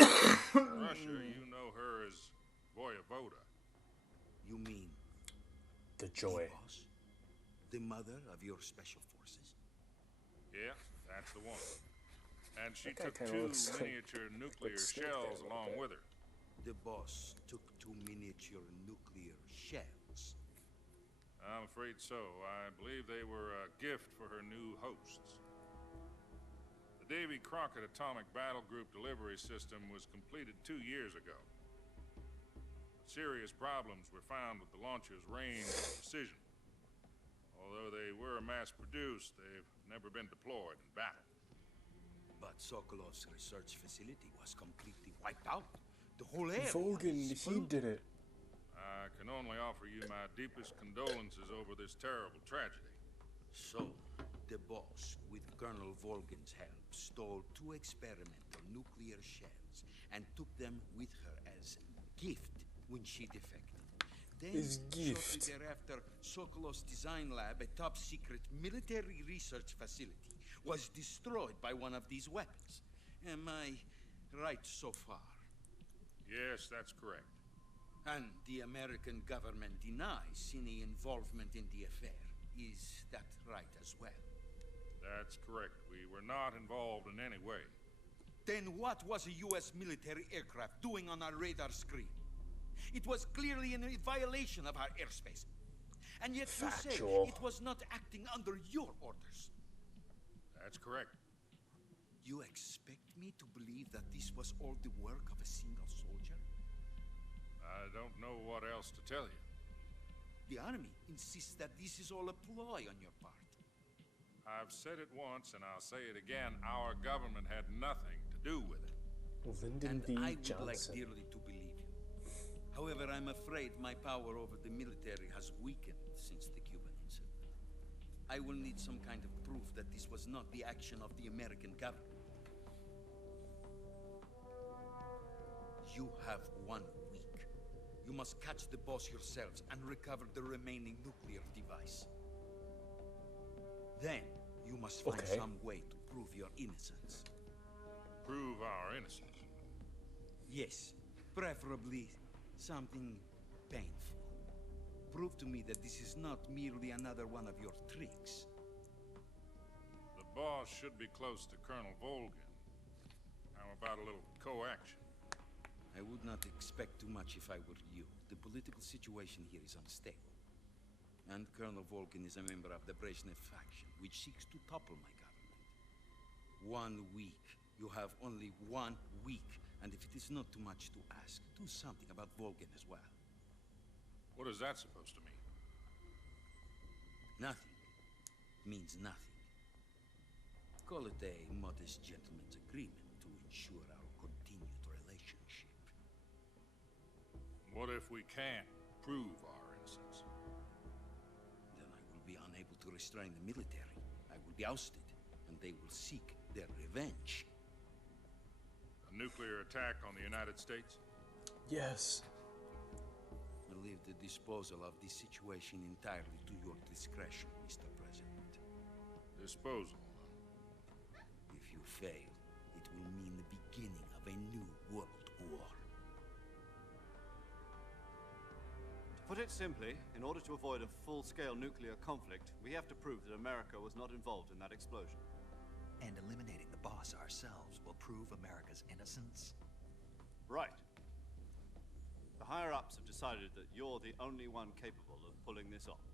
In Russia, you know her as Voyevoda. You mean the Joy. The Boss? The mother of your special forces? Yeah, that's the one. And she That guy took kinda 2 looks like- miniature nuclear like Snake shells there a little along bit. with her. The Boss took 2 miniature nuclear shells. I'm afraid so. I believe they were a gift for her new hosts. The Davy Crockett Atomic Battle Group delivery system was completed 2 years ago. Serious problems were found with the launcher's range and precision. Although they were mass-produced, they've never been deployed in battle. But Sokolov's research facility was completely wiped out. The whole area Volgin, was he exploded. did it. I can only offer you my deepest condolences over this terrible tragedy. So, the Boss, with Colonel Volgin's help, stole 2 experimental nuclear shells and took them with her as gift when she defected. Then, As gift. shortly thereafter, Sokolov's design lab, a top-secret military research facility, was destroyed by one of these weapons. Am I right so far? Yes, that's correct. And the American government denies any involvement in the affair. Is that right as well? That's correct. We were not involved in any way. Then what was a U.S. military aircraft doing on our radar screen? It was clearly in violation of our airspace. And yet you say Factual. it was not acting under your orders. That's correct. You expect me to believe that this was all the work of a single soldier? I don't know what else to tell you. The army insists that this is all a ploy on your part. I've said it once and I'll say it again. Our government had nothing to do with it. Lyndon And B. I would like Johnson. dearly to believe you. However, I'm afraid my power over the military has weakened since the Cuban incident. I will need some kind of proof that this was not the action of the American government. You have 1 week. You must catch the Boss yourselves and recover the remaining nuclear device. Then, you must find Okay. some way to prove your innocence. Prove our innocence. Yes, preferably something painful. Prove to me that this is not merely another one of your tricks. The boss should be close to Colonel Volgin. How about a little co-action? I would not expect too much if I were you. The political situation here is unstable. And Colonel Volgin is a member of the Brezhnev faction, which seeks to topple my government. 1 week. You have only 1 week. And if it is not too much to ask, do something about Volgin as well. What is that supposed to mean? Nothing. Means nothing. Call it a modest gentleman's agreement to ensure our continued relationship. What if we can't prove our innocence? Then I will be unable to restrain the military. I will be ousted, and they will seek their revenge. A nuclear attack on the United States? Yes. I leave the disposal of this situation entirely to your discretion, Mr. President. Disposal? If you fail, it will mean the beginning of a new world war. To put it simply, in order to avoid a full-scale nuclear conflict, we have to prove that America was not involved in that explosion. And eliminating the boss ourselves will prove America's innocence? Right. The higher-ups have decided that you're the only one capable of pulling this off.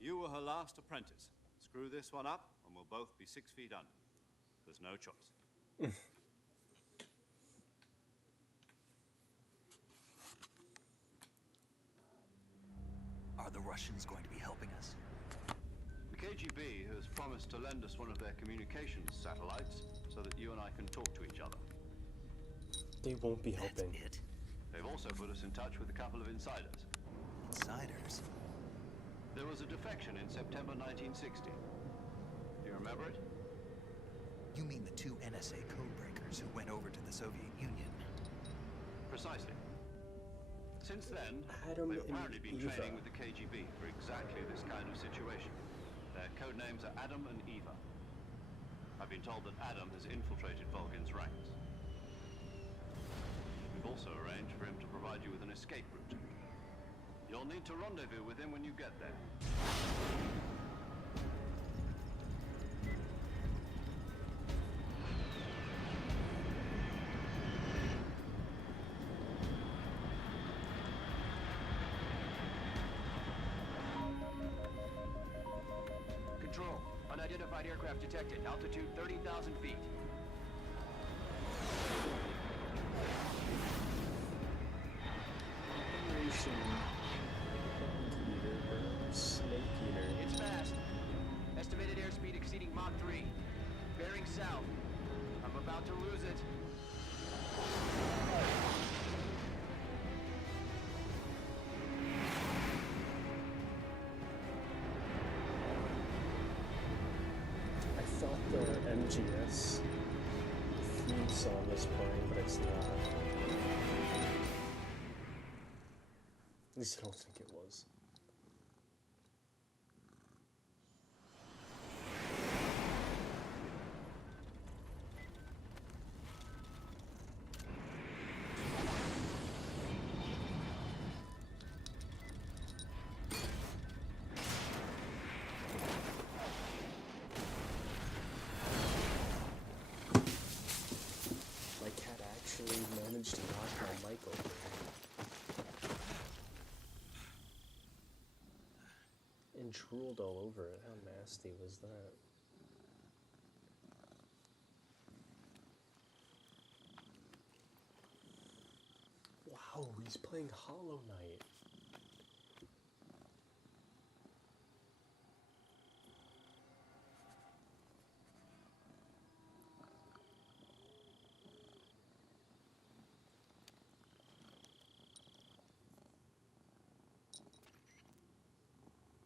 You were her last apprentice. Screw this one up, and we'll both be 6 feet under. There's no choice. Are the Russians going to be helping us? The KGB has promised to lend us one of their communications satellites so that you and I can talk to each other. They won't be helping. That's it? They've also put us in touch with a couple of insiders. Insiders? There was a defection in September 1960. Do you remember it? You mean the 2 NSA codebreakers who went over to the Soviet Union? Precisely. Since then, Adam they've and apparently been Eva. training with the KGB for exactly this kind of situation. Their code names are Adam and Eva. I've been told that Adam has infiltrated Volgin's ranks. We've also arranged for him to provide you with an escape route. You'll need to rendezvous with him when you get there. Control. Unidentified aircraft detected. Altitude 30,000 feet. Operation Snake Eater. It's fast. Estimated airspeed exceeding Mach 3. Bearing south. I'm about to lose it. I thought the MGS theme song was playing, but it's not. At least I don't think it was. My cat actually managed to knock my mic over. And drooled all over it. How nasty was that? Wow, he's playing Hollow Knight.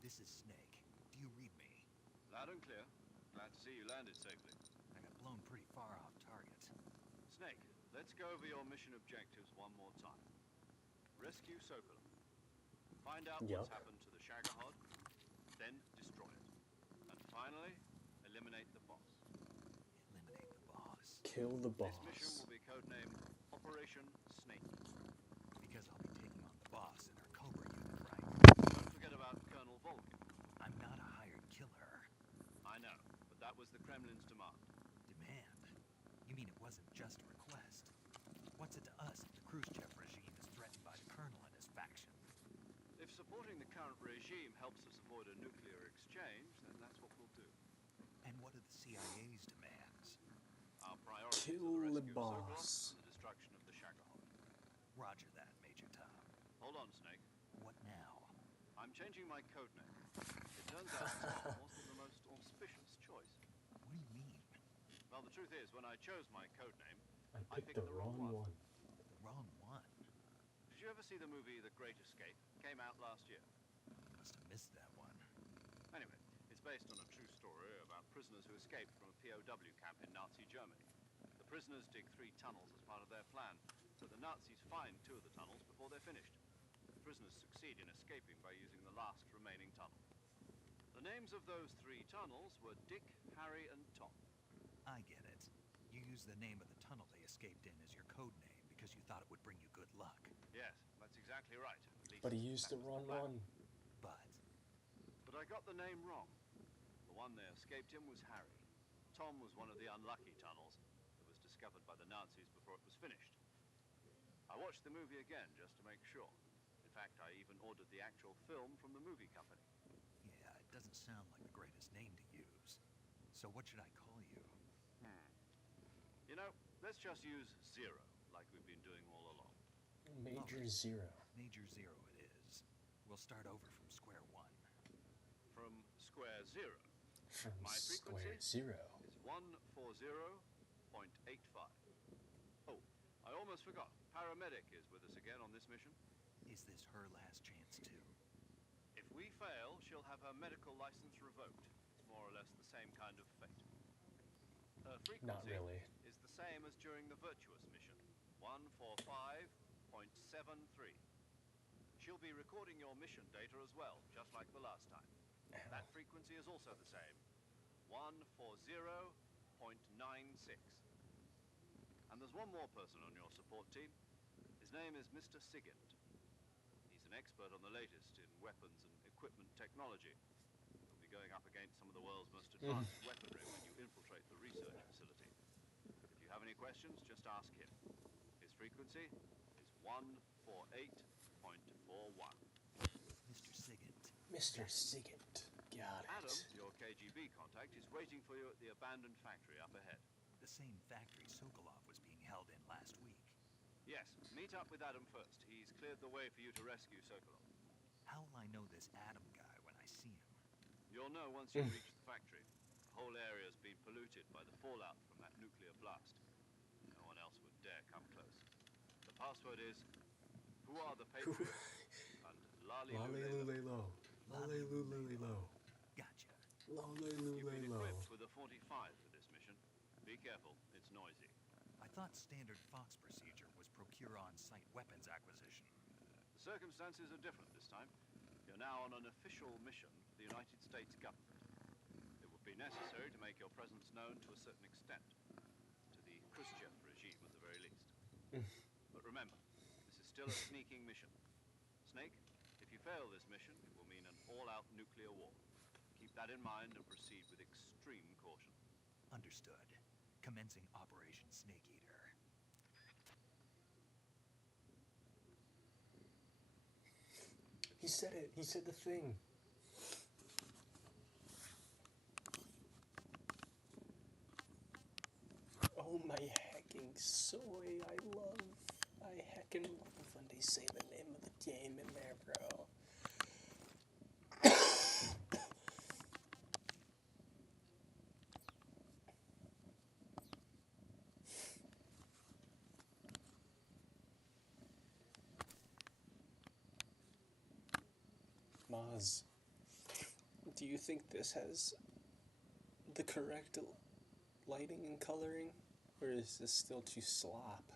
This is Snake. Do you read me? Loud and clear. Glad to see you landed safely. I got blown pretty far off target. Snake, let's go over your mission objectives one more time. Rescue Sokolov. Find out what's happened to the Shagohod, then destroy it. And finally, eliminate the boss. Eliminate the boss. Kill the This mission boss. will be codenamed Operation Snake. Because I'll be taking on the boss in our Cobra unit, right? Don't forget about Colonel Volkin. I'm not a hired killer. I know, but that was the Kremlin's demand. Demand? You mean it wasn't just a request? What's it to us if the Khrushchev regime is threatened by the Colonel and his faction? If supporting the current regime helps us avoid a nuclear exchange, then that's what we'll do. And what are the CIA's demands? Our priorities Kill are the the rescue of Sokolov boss. and the destruction of the Shagohod. Roger that, Major Tom. Hold on, Snake. What now? I'm changing my codename. It turns out Tom wasn't the most auspicious choice. What do you mean? Well, the truth is, when I chose my codename, I picked the wrong one. The wrong one? Did you ever see the movie The Great Escape? Came out last year. Must have missed that one. Anyway, it's based on a true story about prisoners who escaped from a POW camp in Nazi Germany. The prisoners dig 3 tunnels as part of their plan, but the Nazis find 2 of the tunnels before they're finished. The prisoners succeed in escaping by using the last remaining tunnel. The names of those 3 tunnels were Dick, Harry, and Tom. I get it. You used the name of the tunnel they escaped in as your code name because you thought it would bring you good luck. Yes, that's exactly right. At least But he used the that was wrong plan. one. But I got the name wrong. The one they escaped in was Harry. Tom was one of the unlucky tunnels that was discovered by the Nazis before it was finished. I watched the movie again just to make sure. In fact, I even ordered the actual film from the movie company. Yeah, it doesn't sound like the greatest name to use. So what should I call you? You know, let's just use Zero, like we've been doing all along. Major Zero. Major Zero it is. We'll start over from square one. From square zero. From My square frequency zero. is 140.85. Oh, I almost forgot. Paramedic is with us again on this mission. Is this her last chance too? If we fail, she'll have her medical license revoked. It's more or less the same kind of fate. Her frequency Not really. is the same as during the Virtuous mission. 145.73. She'll be recording your mission data as well, just like the last time. That frequency is also the same. 140.96. And there's one more person on your support team. His name is Mr. Sigint. He's an expert on the latest in weapons and equipment technology. You'll be going up against some of the world's most advanced weaponry when you infiltrate the research facility. If you have any questions, just ask him. His frequency is 148.41. Mr. Sigint. Mr. Sigint. Got it. Adam, your KGB contact, is waiting for you at the abandoned factory up ahead. The same factory Sokolov was being held in last week. Yes, meet up with Adam first. He's cleared the way for you to rescue Sokolov. How will I know this Adam guy when I see him? You'll know once you reach the factory. The whole area's been polluted by the fallout from that nuclear blast. No one else would dare come close. The password is, who are the patriots? And lale lule lo. Lale lule lo. Gotcha. Lale You've lule been lo. equipped with a 45 for this mission. Be careful, it's noisy. I thought standard Fox procedure was procure on-site weapons acquisition. The circumstances are different this time. You're now on an official mission for the United States government. It would be necessary to make your presence known to a certain extent. To the Khrushchev regime, at the very least. But remember, this is still a sneaking mission. Snake, if you fail this mission, it will mean an all-out nuclear war. Keep that in mind and proceed with extreme caution. Understood. Commencing Operation Snake Eater. He said it. He said the thing. Oh my hecking soy. I heckin' love when they say the name of the game in there, bro. Maz, do you think this has the correct lighting and coloring, or is this still too slop?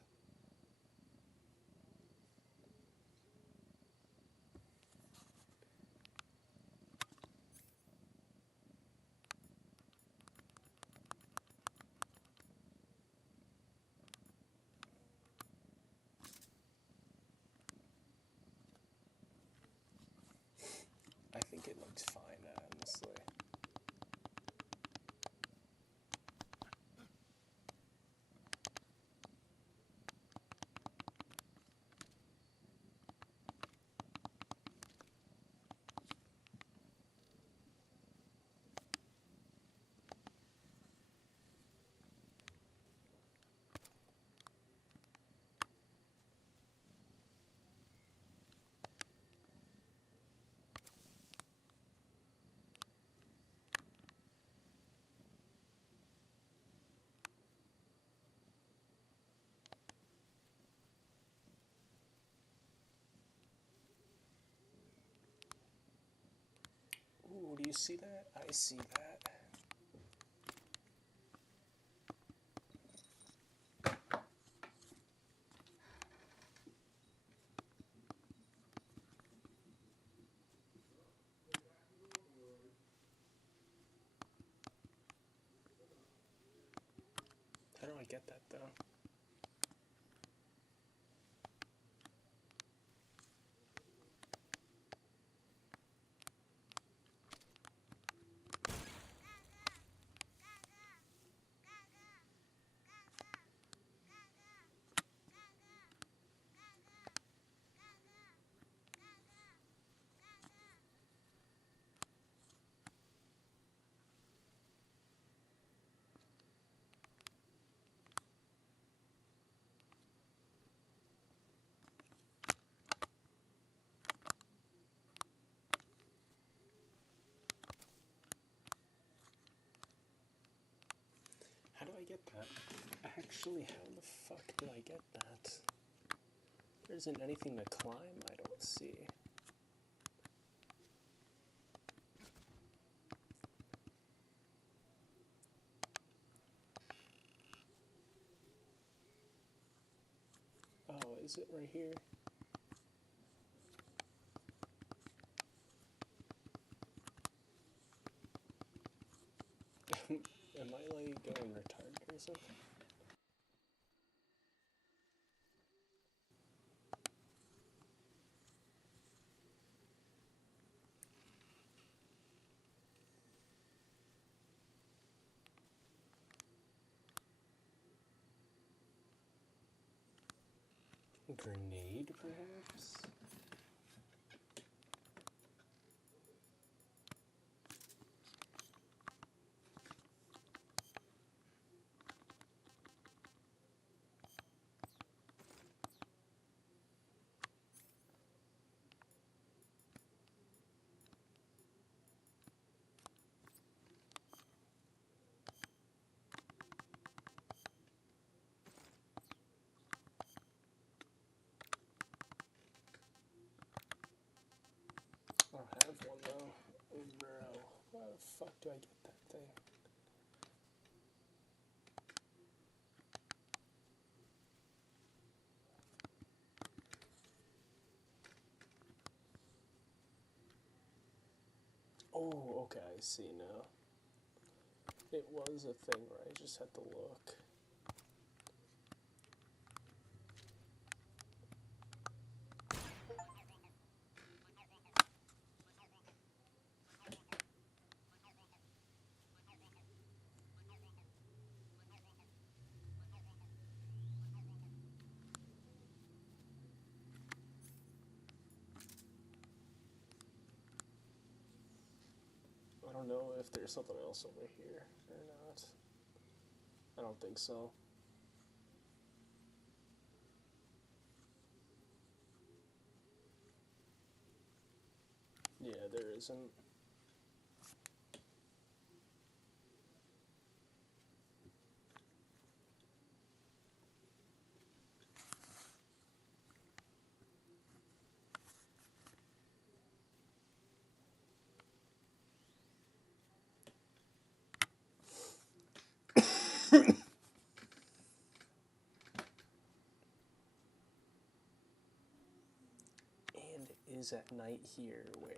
you see that? I see that. How do I get that though? How do I get that? Actually, how the fuck do I get that? There isn't anything to climb, I don't see. Oh, is it right here? Am I like going retarded or something? Grenade, perhaps? I don't have one though. Oh, bro. How the fuck do I get that thing? Oh, okay, I see now. It was a thing where I just had to look. I don't know if there's something else over here or not. I don't think so. Yeah, there isn't. And it is at night here where...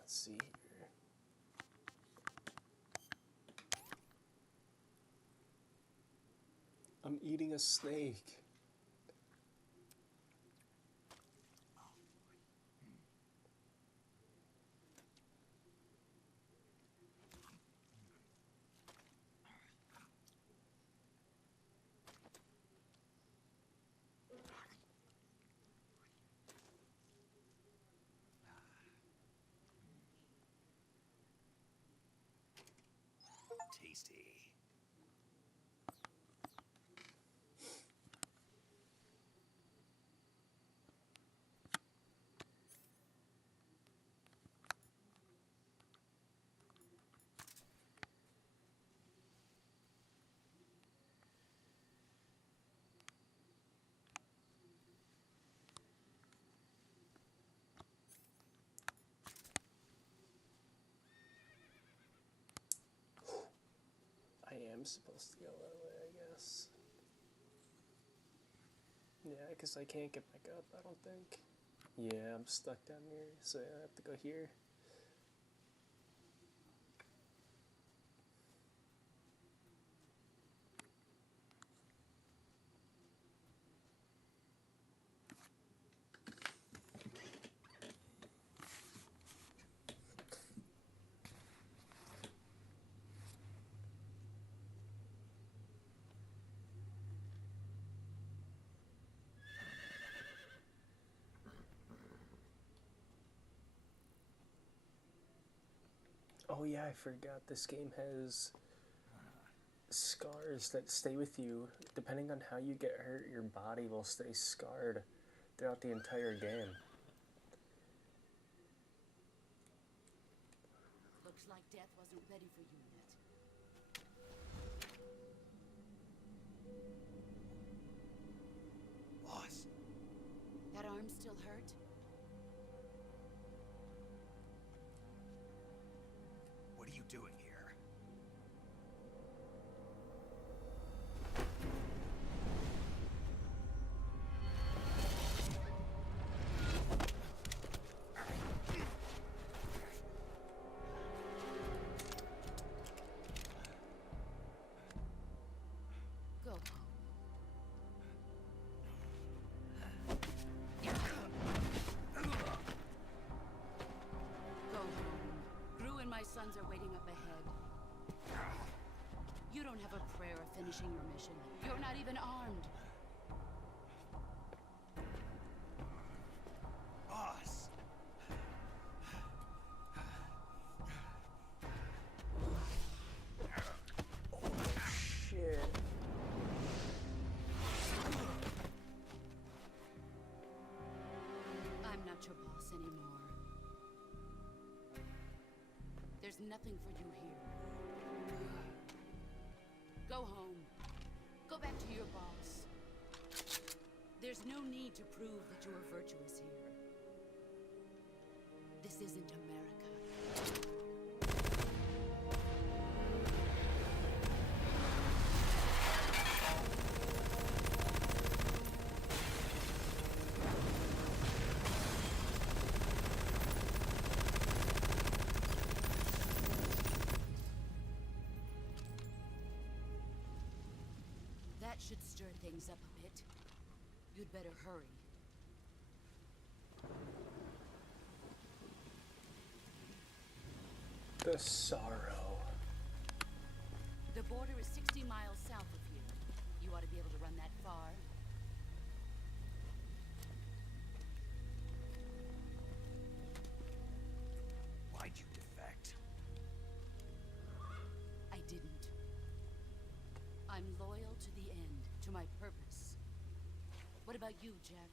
Let's see here. I'm eating a snake. tasty. I am supposed to go that way, I guess. Yeah, because I can't get back up, I don't think. Yeah, I'm stuck down here, so I have to go here. Oh yeah, I forgot this game has scars that stay with you. Depending on how you get hurt, your body will stay scarred throughout the entire game. Looks like death wasn't ready for you yet. Boss. That arm still hurt? What are you doing here? Go home. Go home. Gru and my sons are waiting up ahead. You don't have a prayer of finishing your mission. You're not even armed. Boss. Shit. I'm not your boss anymore. There's nothing for you here. Go home. Go back to your boss. There's no need to prove that you are virtuous here. This isn't America. That should stir things up a bit. You'd better hurry. The sorrow. The border is 60 miles south of here. You ought to be able to run that far. Why'd you defect? I didn't. I'm loyal to the end, to my purpose. What about you, Jack?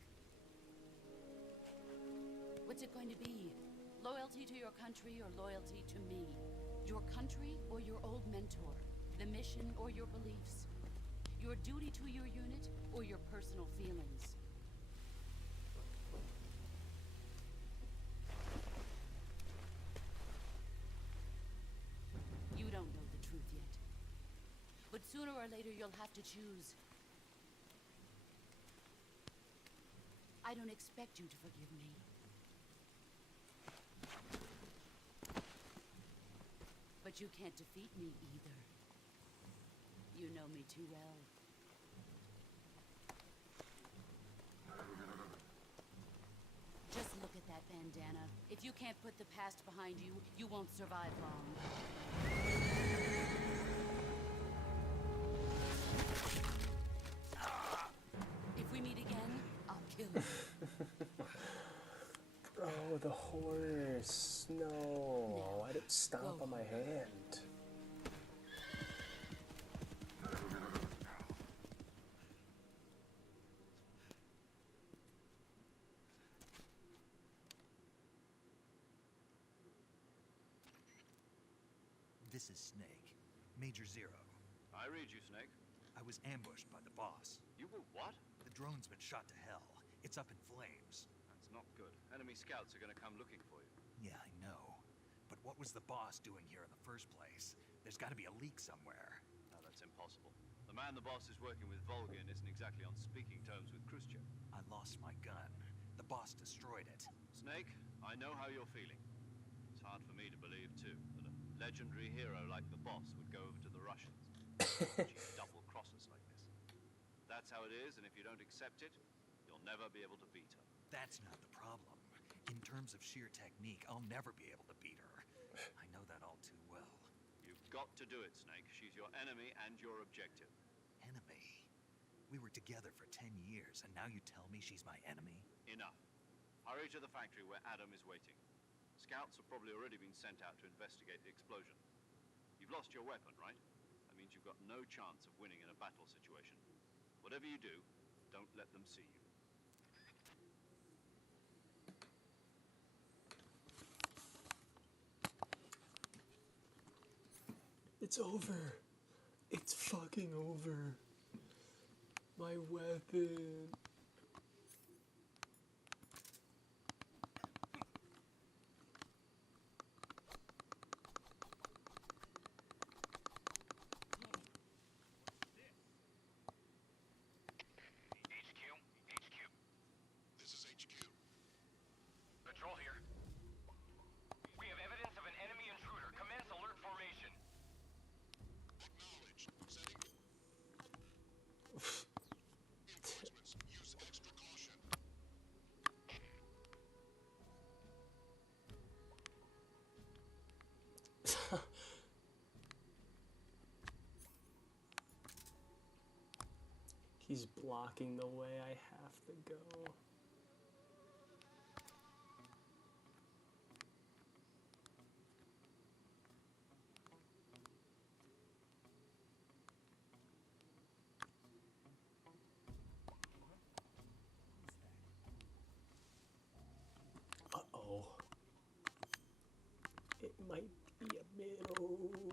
What's it going to be? Loyalty to your country or loyalty to me? Your country or your old mentor? The mission or your beliefs? Your duty to your unit or your personal feelings? You don't know the truth yet. But sooner or later you'll have to choose. I don't expect you to forgive me. But you can't defeat me either. You know me too well. Just look at that bandana. If you can't put the past behind you, you won't survive long. If we meet again, I'll kill you. Bro, the horse. No, I didn't stomp on my hand. This is Snake. Major Zero. I read you, Snake. I was ambushed by the boss. You were what? The drone's been shot to hell. It's up in flames. That's not good. Enemy scouts are gonna come looking for you. Yeah, I know. But what was the boss doing here in the first place? There's gotta be a leak somewhere. No, that's impossible. The man the boss is working with, Volgin, isn't exactly on speaking terms with Khrushchev. I lost my gun. The boss destroyed it. Snake, I know how you're feeling. It's hard for me to believe, too, that a legendary hero like the boss would go over to the Russians. Double-cross us like this. That's how it is, and if you don't accept it, you'll never be able to beat her. That's not the problem. In terms of sheer technique, I'll never be able to beat her. I know that all too well. You've got to do it, Snake. She's your enemy and your objective. Enemy? We were together for 10 years, and now you tell me she's my enemy? Enough. Hurry to the factory where Adam is waiting. Scouts have probably already been sent out to investigate the explosion. You've lost your weapon, right? That means you've got no chance of winning in a battle situation. Whatever you do, don't let them see you. It's over. It's fucking over. My weapon. This is HQ. Patrol here. We have evidence of an enemy intruder. Commence alert formation. Acknowledged. Setting. Reinforcements. Use extra caution. He's blocking the way I have to go. Uh-oh. It might be a middle.